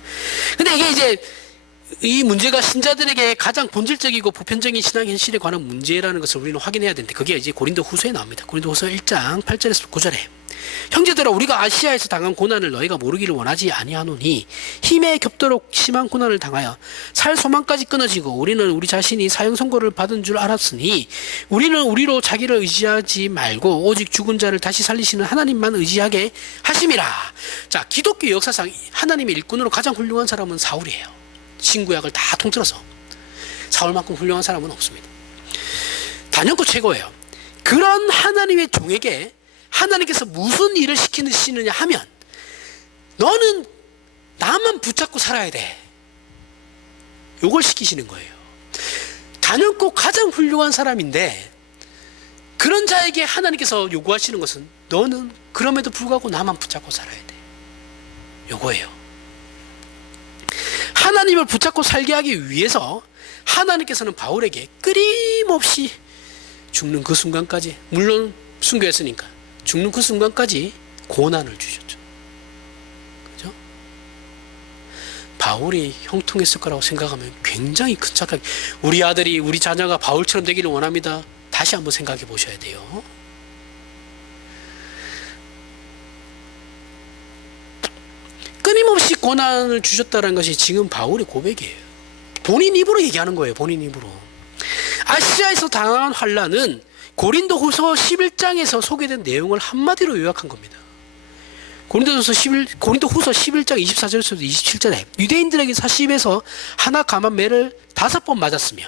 근데 이게 이제 이 문제가 신자들에게 가장 본질적이고 보편적인 신앙 현실에 관한 문제라는 것을 우리는 확인해야 되는데, 그게 이제 고린도 후서에 나옵니다. 고린도 후서 1장 8절에서 9절에 형제들아, 우리가 아시아에서 당한 고난을 너희가 모르기를 원하지 아니하노니 힘에 겹도록 심한 고난을 당하여 살 소망까지 끊어지고 우리는 우리 자신이 사형 선고를 받은 줄 알았으니 우리는 우리로 자기를 의지하지 말고 오직 죽은 자를 다시 살리시는 하나님만 의지하게 하심이라. 자, 기독교 역사상 하나님의 일꾼으로 가장 훌륭한 사람은 사울이에요. 신구약을 다 통틀어서. 사울만큼 훌륭한 사람은 없습니다. 단연코 최고예요. 그런 하나님의 종에게 하나님께서 무슨 일을 시키시느냐 하면 너는 나만 붙잡고 살아야 돼. 요걸 시키시는 거예요. 단연코 가장 훌륭한 사람인데 그런 자에게 하나님께서 요구하시는 것은 너는 그럼에도 불구하고 나만 붙잡고 살아야 돼. 요거예요. 하나님을 붙잡고 살게 하기 위해서 하나님께서는 바울에게 끊임없이 죽는 그 순간까지, 물론 순교했으니까 죽는 그 순간까지 고난을 주셨죠. 그죠? 바울이 형통했을 거라고 생각하면 굉장히 큰 착각. 우리 아들이, 우리 자녀가 바울처럼 되기를 원합니다. 다시 한번 생각해 보셔야 돼요. 끊임없이 고난을 주셨다는 것이 지금 바울의 고백이에요. 본인 입으로 얘기하는 거예요. 본인 입으로. 아시아에서 당한 환난은 고린도후서 11장에서 소개된 내용을 한마디로 요약한 겁니다. 고린도후서 11장 24절에서 27절에 유대인들에게 40에서 하나 감한 매를 5번 맞았으며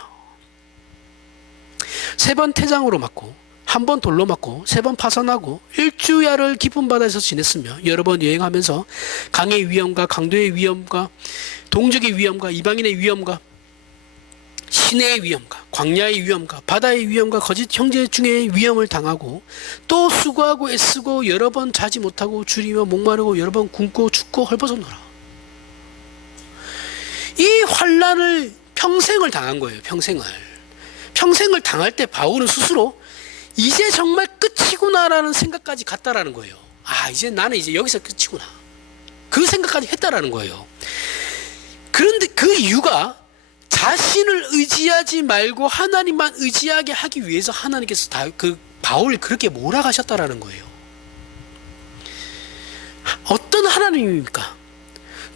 3번 태장으로 맞고 1번 돌로 맞고 3번 파선하고 1주야를 깊은 바다에서 지냈으며 여러 번 여행하면서 강의 위험과 강도의 위험과 동족의 위험과 이방인의 위험과 시내의 위험과 광야의 위험과 바다의 위험과 거짓 형제 중의 위험을 당하고 또 수고하고 애쓰고 여러 번 자지 못하고 줄이며 목마르고 여러 번 굶고 춥고 헐벗었노라. 이 환난을 평생을 당한 거예요. 평생을 당할 때 바울은 스스로 이제 정말 끝이구나라는 생각까지 갔다라는 거예요. 아, 이제 나는 이제 여기서 끝이구나. 그 생각까지 했다라는 거예요. 그런데 그 이유가 자신을 의지하지 말고 하나님만 의지하게 하기 위해서 하나님께서 바울을 그렇게 몰아가셨다라는 거예요. 어떤 하나님입니까?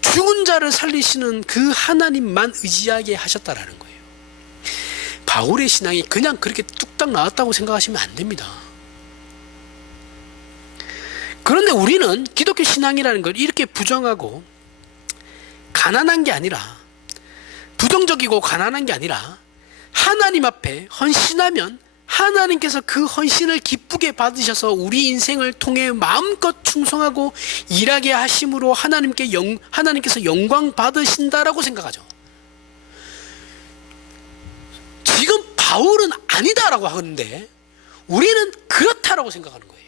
죽은 자를 살리시는 그 하나님만 의지하게 하셨다라는 거예요. 바울의 신앙이 그냥 그렇게 뚝딱 나왔다고 생각하시면 안 됩니다. 그런데 우리는 기독교 신앙이라는 걸 이렇게 부정하고 가난한 게 아니라, 부정적이고 가난한 게 아니라 하나님 앞에 헌신하면 하나님께서 그 헌신을 기쁘게 받으셔서 우리 인생을 통해 마음껏 충성하고 일하게 하심으로 하나님께서 영광 받으신다라고 생각하죠. 지금 바울은 아니다라고 하는데 우리는 그렇다라고 생각하는 거예요.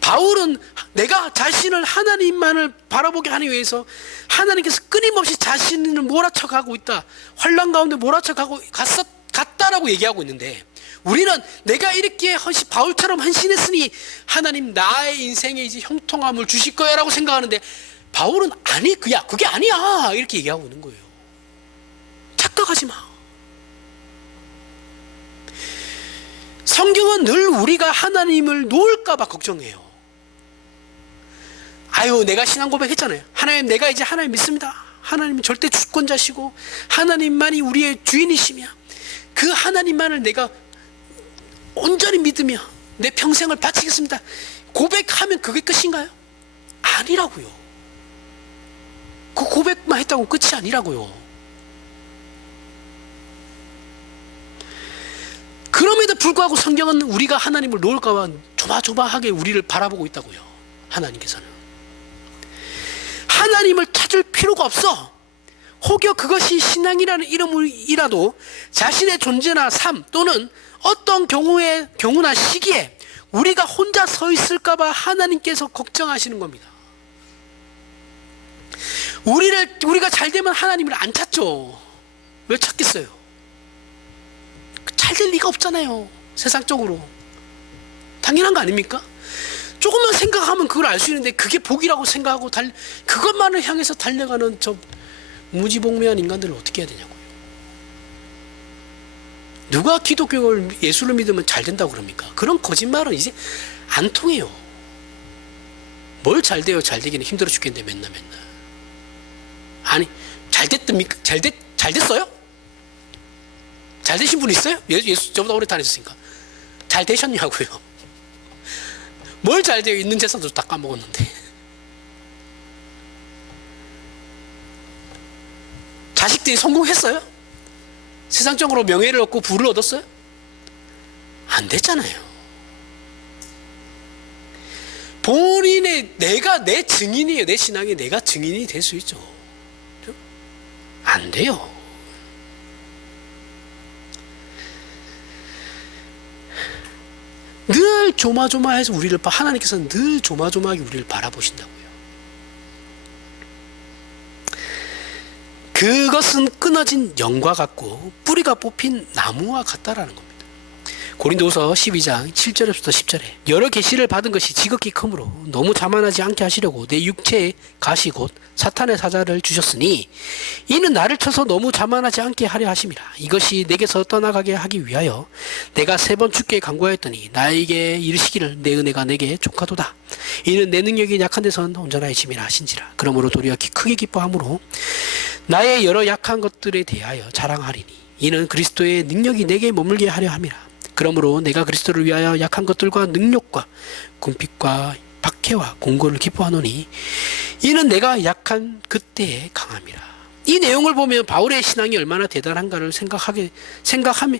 바울은 내가 자신을 하나님만을 바라보게 하기 위해서 하나님께서 끊임없이 자신을 몰아쳐가고 있다. 환난 가운데 몰아쳐가고 갔다라고 얘기하고 있는데 우리는 내가 이렇게 바울처럼 헌신했으니 하나님 나의 인생에 이제 형통함을 주실 거야 라고 생각하는데 바울은 그게 아니야 이렇게 얘기하고 있는 거예요. 착각하지 마. 성경은 늘 우리가 하나님을 놓을까봐 걱정해요. 아유, 내가 신앙 고백했잖아요. 하나님, 내가 이제 하나님 믿습니다. 하나님은 절대 주권자시고 하나님만이 우리의 주인이시며 그 하나님만을 내가 온전히 믿으며 내 평생을 바치겠습니다. 고백하면 그게 끝인가요? 아니라고요. 그 고백만 했다고 끝이 아니라고요. 그럼에도 불구하고 성경은 우리가 하나님을 놓을까봐 조마조마하게 우리를 바라보고 있다고요. 하나님께서는 하나님을 찾을 필요가 없어. 혹여 그것이 신앙이라는 이름이라도 자신의 존재나 삶 또는 어떤 경우나 시기에 우리가 혼자 서 있을까봐 하나님께서 걱정하시는 겁니다. 우리가 잘 되면 하나님을 안 찾죠. 왜 찾겠어요? 잘 될 리가 없잖아요. 세상적으로. 당연한 거 아닙니까? 조금만 생각하면 그걸 알 수 있는데 그게 복이라고 생각하고 그것만을 향해서 달려가는 저 무지복매한 인간들을 어떻게 해야 되냐고요. 누가 기독교를 예수를 믿으면 잘 된다고 그럽니까? 그런 거짓말은 이제 안 통해요. 뭘 잘 돼요? 잘 되기는 힘들어 죽겠는데 맨날. 아니, 잘 됐습니까? 잘 됐어요? 잘 되신 분 있어요? 예수 저보다 오래 다녔으니까. 잘 되셨냐고요. 뭘 잘 돼요? 있는 재산도 다 까먹었는데. 자식들이 성공했어요? 세상적으로 명예를 얻고 부를 얻었어요? 안 됐잖아요. 본인의 내가 내 증인이에요. 내 신앙에 내가 증인이 될 수 있죠. 안 돼요. 늘 조마조마해서 우리를 하나님께서는 늘 조마조마하게 우리를 바라보신다고요. 그것은 끊어진 연과 같고 뿌리가 뽑힌 나무와 같다라는 겁니다. 고린도후서 12장 7절에서부터 10절에 여러 계시를 받은 것이 지극히 크므로 너무 자만하지 않게 하시려고 내 육체에 가시 곧 사탄의 사자를 주셨으니 이는 나를 쳐서 너무 자만하지 않게 하려 하심이라. 이것이 내게서 떠나가게 하기 위하여 내가 3번 주께 간구하였더니 나에게 이르시기를 내 은혜가 내게 족하도다. 이는 내 능력이 약한 데선 온전하심이라 하신지라. 그러므로 도리어 크게 기뻐함으로 나의 여러 약한 것들에 대하여 자랑하리니 이는 그리스도의 능력이 내게 머물게 하려 함이라. 그러므로 내가 그리스도를 위하여 약한 것들과 능력과 궁핍과 박해와 공고를 기뻐하노니 이는 내가 약한 그때에 강함이라. 이 내용을 보면 바울의 신앙이 얼마나 대단한가를 생각하면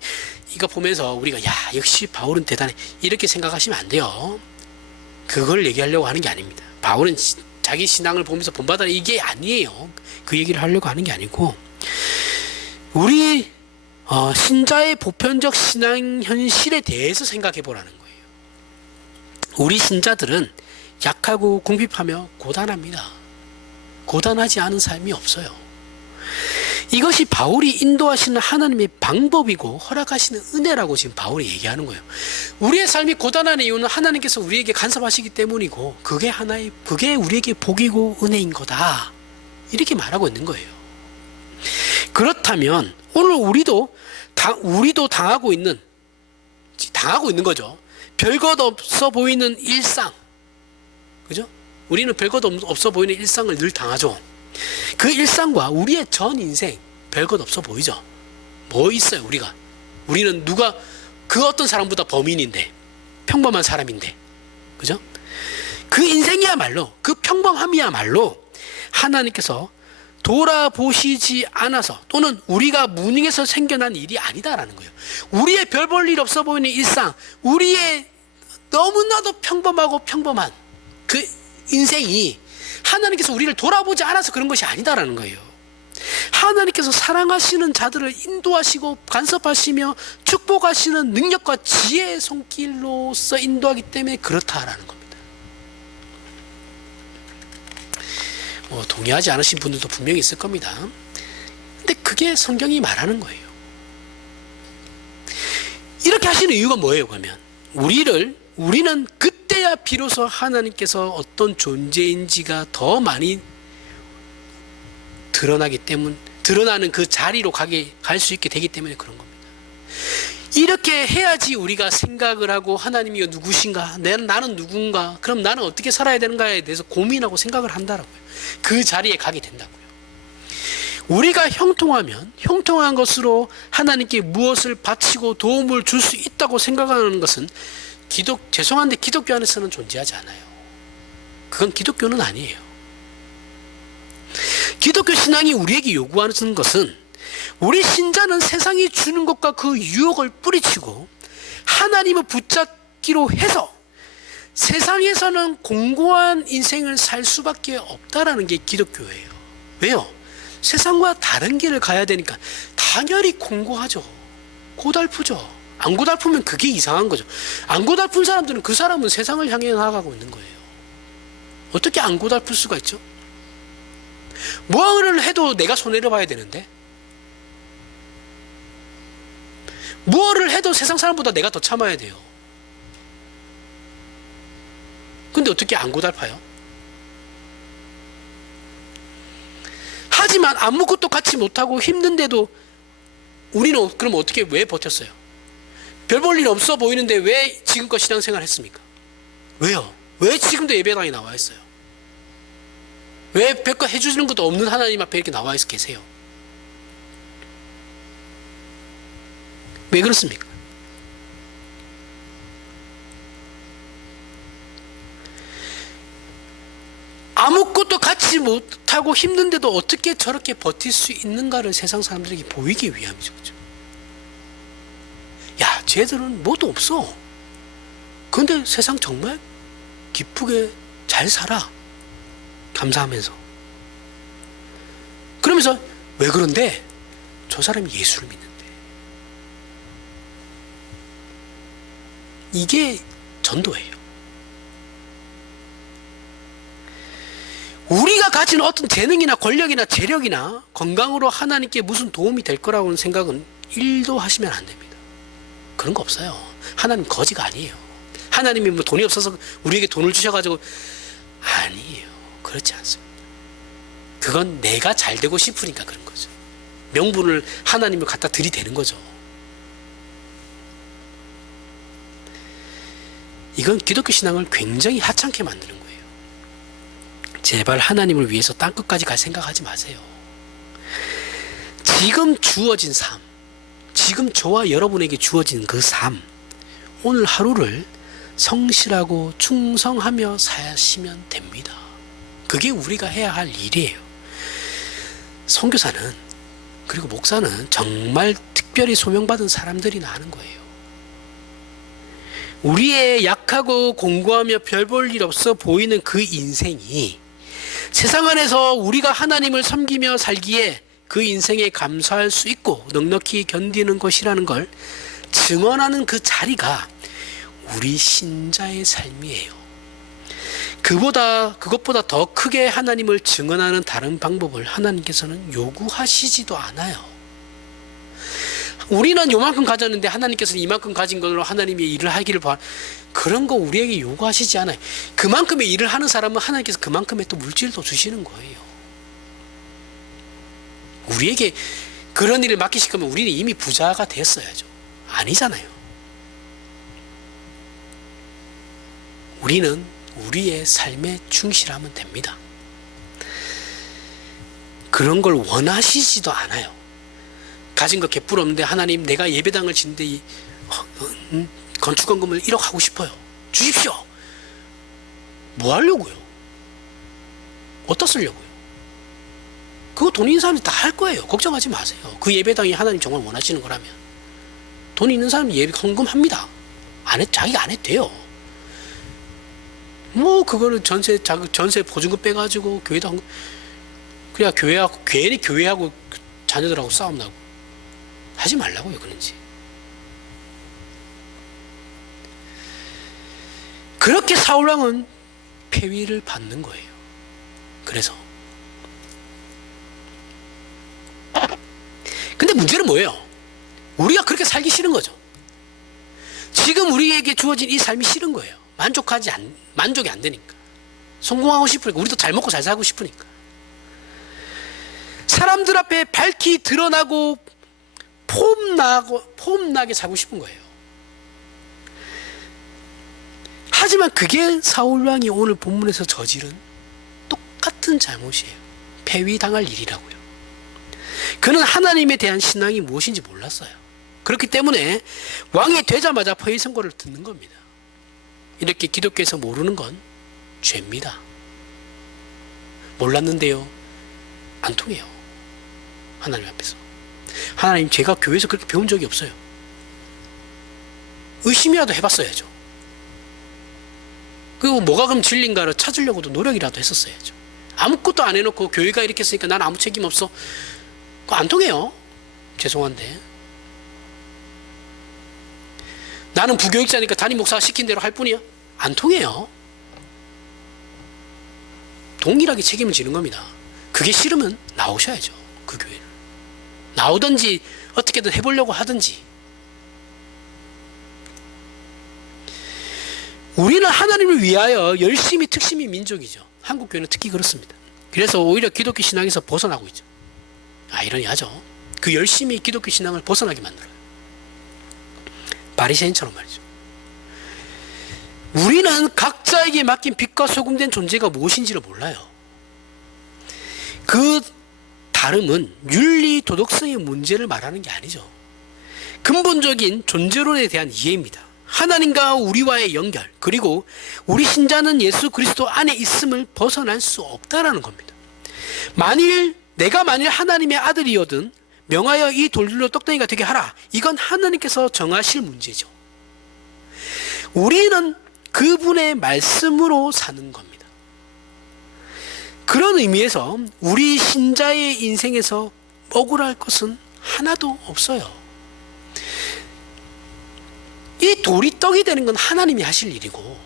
이거 보면서 우리가 야 역시 바울은 대단해 이렇게 생각하시면 안 돼요. 그걸 얘기하려고 하는 게 아닙니다. 바울은 자기 신앙을 보면서 본받아라 이게 아니에요. 그 얘기를 하려고 하는 게 아니고 우리 신자의 보편적 신앙 현실에 대해서 생각해 보라는 거예요. 우리 신자들은 약하고 궁핍하며 고단합니다. 고단하지 않은 삶이 없어요. 이것이 바울이 인도하시는 하나님의 방법이고 허락하시는 은혜라고 지금 바울이 얘기하는 거예요. 우리의 삶이 고단한 이유는 하나님께서 우리에게 간섭하시기 때문이고 그게 우리에게 복이고 은혜인 거다. 이렇게 말하고 있는 거예요. 그렇다면 오늘 우리도 당하고 있는 거죠. 별것 없어 보이는 일상. 그죠? 우리는 별것 없어 보이는 일상을 늘 당하죠. 그 일상과 우리의 전 인생 별것 없어 보이죠. 뭐 있어요, 우리는 그 어떤 사람보다 범인인데, 평범한 사람인데. 그죠? 그 인생이야말로, 그 평범함이야말로 하나님께서 돌아보시지 않아서 또는 우리가 무능해서 생겨난 일이 아니다라는 거예요. 우리의 별 볼 일 없어 보이는 일상, 우리의 너무나도 평범한 그 인생이 하나님께서 우리를 돌아보지 않아서 그런 것이 아니다라는 거예요. 하나님께서 사랑하시는 자들을 인도하시고 간섭하시며 축복하시는 능력과 지혜의 손길로서 인도하기 때문에 그렇다라는 겁니다. 동의하지 않으신 분들도 분명히 있을 겁니다. 근데 그게 성경이 말하는 거예요. 이렇게 하시는 이유가 뭐예요, 그러면? 우리는 그때야 비로소 하나님께서 어떤 존재인지가 더 많이 드러나는 그 자리로 갈 수 있게 되기 때문에 그런 겁니다. 이렇게 해야지 우리가 생각을 하고 하나님이 누구신가? 나는 누군가? 그럼 나는 어떻게 살아야 되는가에 대해서 고민하고 생각을 한다라고요. 그 자리에 가게 된다고요. 우리가 형통한 것으로 하나님께 무엇을 바치고 도움을 줄 수 있다고 생각하는 것은 죄송한데 기독교 안에서는 존재하지 않아요. 그건 기독교는 아니에요. 기독교 신앙이 우리에게 요구하는 것은 우리 신자는 세상이 주는 것과 그 유혹을 뿌리치고 하나님을 붙잡기로 해서 세상에서는 공고한 인생을 살 수밖에 없다라는 게 기독교예요. 왜요? 세상과 다른 길을 가야 되니까 당연히 공고하죠. 고달프죠. 안 고달프면 그게 이상한 거죠. 안 고달픈 사람들은 그 사람은 세상을 향해 나아가고 있는 거예요. 어떻게 안 고달플 수가 있죠? 뭐를 해도 내가 손해를 봐야 되는데 뭐를 해도 세상 사람보다 내가 더 참아야 돼요. 근데 어떻게 안 고달파요? 하지만 아무것도 갖지 못하고 힘든데도 우리는 그럼 왜 버텼어요? 별 볼 일 없어 보이는데 왜 지금껏 신앙생활 했습니까? 왜요? 왜 지금도 예배당에 나와 있어요? 왜 별거 해주시는 것도 없는 하나님 앞에 이렇게 나와 있어 계세요? 왜 그렇습니까? 아무것도 갖지 못하고 힘든데도 어떻게 저렇게 버틸 수 있는가를 세상 사람들에게 보이기 위함이죠. 그렇죠? 쟤들은 뭐도 없어. 근데 세상 정말 기쁘게 잘 살아. 감사하면서. 그러면서 왜 그런데? 저 사람이 예수를 믿는데. 이게 전도예요. 우리가 가진 어떤 재능이나 권력이나 재력이나 건강으로 하나님께 무슨 도움이 될 거라고는 생각은 1도 하시면 안 됩니다. 그런 거 없어요. 하나님 거지가 아니에요. 하나님이 뭐 돈이 없어서 우리에게 돈을 주셔가지고, 아니에요. 그렇지 않습니다. 그건 내가 잘 되고 싶으니까 그런 거죠. 명분을 하나님을 갖다 들이대는 거죠. 이건 기독교 신앙을 굉장히 하찮게 만드는 거예요. 제발 하나님을 위해서 땅끝까지 갈 생각하지 마세요. 지금 주어진 삶, 지금 저와 여러분에게 주어진 그 삶, 오늘 하루를 성실하고 충성하며 사시면 됩니다. 그게 우리가 해야 할 일이에요. 선교사는, 그리고 목사는 정말 특별히 소명받은 사람들이나 하는 거예요. 우리의 약하고 공고하며 별 볼 일 없어 보이는 그 인생이 세상 안에서 우리가 하나님을 섬기며 살기에 그 인생에 감사할 수 있고 넉넉히 견디는 것이라는 걸 증언하는 그 자리가 우리 신자의 삶이에요. 그것보다 더 크게 하나님을 증언하는 다른 방법을 하나님께서는 요구하시지도 않아요. 우리는 요만큼 가졌는데 하나님께서는 이만큼 가진 걸로 하나님의 일을 하기를 그런 거 우리에게 요구하시지 않아요. 그만큼의 일을 하는 사람은 하나님께서 그만큼의 또 물질도 주시는 거예요. 우리에게 그런 일을 맡기실 거면 우리는 이미 부자가 됐어야죠. 아니잖아요. 우리는 우리의 삶에 충실하면 됩니다. 그런 걸 원하시지도 않아요. 가진 거 개뿔 없는데 하나님 내가 예배당을 짓는데 건축원금을 1억 하고 싶어요. 주십시오. 뭐 하려고요? 어디다 쓰려고요? 그거 돈 있는 사람이 다 할 거예요. 걱정하지 마세요. 그 예배당이 하나님 정말 원하시는 거라면. 돈 있는 사람이 예배 헌금합니다. 자기가 안 해도 돼요. 뭐 그거는 전세 보증금 빼가지고 교회도 헌금, 그냥 괜히 교회하고 자녀들하고 싸움 나고 하지 말라고요. 그런지. 그렇게 사울왕은 폐위를 받는 거예요. 그래서 근데 문제는 뭐예요? 우리가 그렇게 살기 싫은 거죠. 지금 우리에게 주어진 이 삶이 싫은 거예요. 만족이 안 되니까. 성공하고 싶으니까. 우리도 잘 먹고 잘 살고 싶으니까. 사람들 앞에 밝히 드러나고 폼나게 살고 싶은 거예요. 하지만 그게 사울왕이 오늘 본문에서 저지른 똑같은 잘못이에요. 폐위당할 일이라고요. 그는 하나님에 대한 신앙이 무엇인지 몰랐어요. 그렇기 때문에 왕이 되자마자 폐위 선고를 듣는 겁니다. 이렇게 기독교에서 모르는 건 죄입니다. 몰랐는데요, 안 통해요. 하나님 앞에서. 하나님, 제가 교회에서 그렇게 배운 적이 없어요. 의심이라도 해봤어야죠. 그리고 뭐가 그럼 진리인가를 찾으려고도 노력이라도 했었어야죠. 아무것도 안 해놓고 교회가 이렇게 했으니까 난 아무 책임 없어. 그거 안 통해요. 죄송한데. 나는 부교육자니까 담임 목사가 시킨 대로 할 뿐이야. 안 통해요. 동일하게 책임을 지는 겁니다. 그게 싫으면 나오셔야죠. 그 교회를. 나오든지 어떻게든 해보려고 하든지. 우리는 하나님을 위하여 열심히 특심히 민족이죠. 한국 교회는 특히 그렇습니다. 그래서 오히려 기독교 신앙에서 벗어나고 있죠. 아이러니하죠. 그 열심히 기독교 신앙을 벗어나게 만들어요. 바리새인처럼 말이죠. 우리는 각자에게 맡긴 빛과 소금된 존재가 무엇인지를 몰라요. 그 다름은 윤리 도덕성의 문제를 말하는 게 아니죠. 근본적인 존재론에 대한 이해입니다. 하나님과 우리와의 연결, 그리고 우리 신자는 예수 그리스도 안에 있음을 벗어날 수 없다라는 겁니다. 내가 만일 하나님의 아들이거든 명하여 이 돌들로 떡덩이가 되게 하라. 이건 하나님께서 정하실 문제죠. 우리는 그분의 말씀으로 사는 겁니다. 그런 의미에서 우리 신자의 인생에서 억울할 것은 하나도 없어요. 이 돌이 떡이 되는 건 하나님이 하실 일이고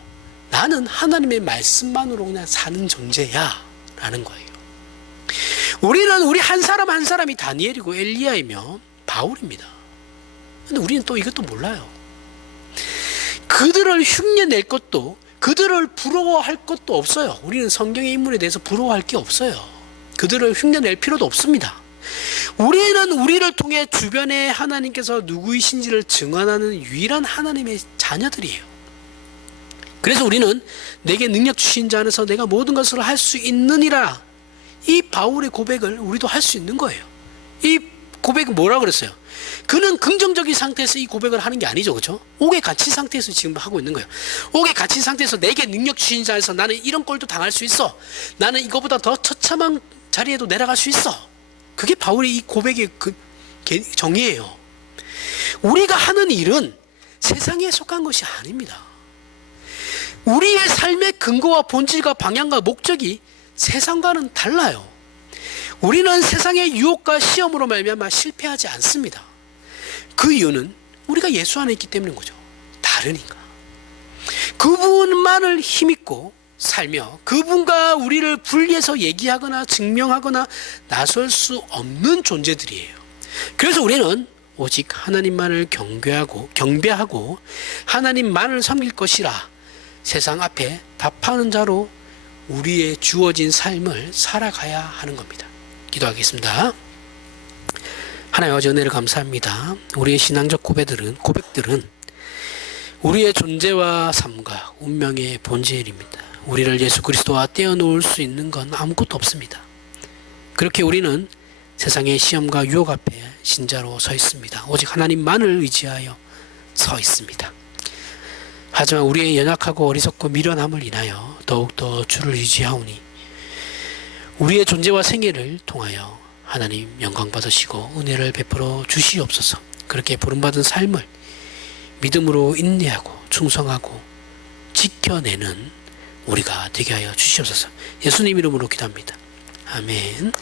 나는 하나님의 말씀만으로 그냥 사는 존재야 라는 거예요. 우리는 우리 한 사람 한 사람이 다니엘이고 엘리야이며 바울입니다. 근데 우리는 또 이것도 몰라요. 그들을 흉내낼 것도 그들을 부러워할 것도 없어요. 우리는 성경의 인물에 대해서 부러워할 게 없어요. 그들을 흉내낼 필요도 없습니다. 우리는 우리를 통해 주변에 하나님께서 누구이신지를 증언하는 유일한 하나님의 자녀들이에요. 그래서 우리는 내게 능력 주신 자 안에서 내가 모든 것을 할 수 있느니라. 이 바울의 고백을 우리도 할 수 있는 거예요. 이 고백은 뭐라고 그랬어요? 그는 긍정적인 상태에서 이 고백을 하는 게 아니죠. 그렇죠? 옥에 갇힌 상태에서 지금 하고 있는 거예요. 옥에 갇힌 상태에서 내게 능력 주신 자에서 나는 이런 꼴도 당할 수 있어. 나는 이거보다 더 처참한 자리에도 내려갈 수 있어. 그게 바울의 이 고백의 그 정의예요. 우리가 하는 일은 세상에 속한 것이 아닙니다. 우리의 삶의 근거와 본질과 방향과 목적이 세상과는 달라요. 우리는 세상의 유혹과 시험으로 말미암아 실패하지 않습니다. 그 이유는 우리가 예수 안에 있기 때문인 거죠. 다르니까. 그분만을 힘입고 살며 그분과 우리를 분리해서 얘기하거나 증명하거나 나설 수 없는 존재들이에요. 그래서 우리는 오직 하나님만을 경배하고 하나님만을 섬길 것이라 세상 앞에 답하는 자로 우리의 주어진 삶을 살아가야 하는 겁니다. 기도하겠습니다. 하나님 아버지 은혜를 감사합니다. 우리의 신앙적 고백들은 우리의 존재와 삶과 운명의 본질입니다. 우리를 예수 그리스도와 떼어놓을 수 있는 건 아무것도 없습니다. 그렇게 우리는 세상의 시험과 유혹 앞에 신자로 서 있습니다. 오직 하나님만을 의지하여 서 있습니다. 하지만 우리의 연약하고 어리석고 미련함을 인하여 더욱더 주를 의지하오니 우리의 존재와 생애를 통하여 하나님 영광 받으시고 은혜를 베풀어 주시옵소서. 그렇게 부름받은 삶을 믿음으로 인내하고 충성하고 지켜내는 우리가 되게 하여 주시옵소서. 예수님 이름으로 기도합니다. 아멘.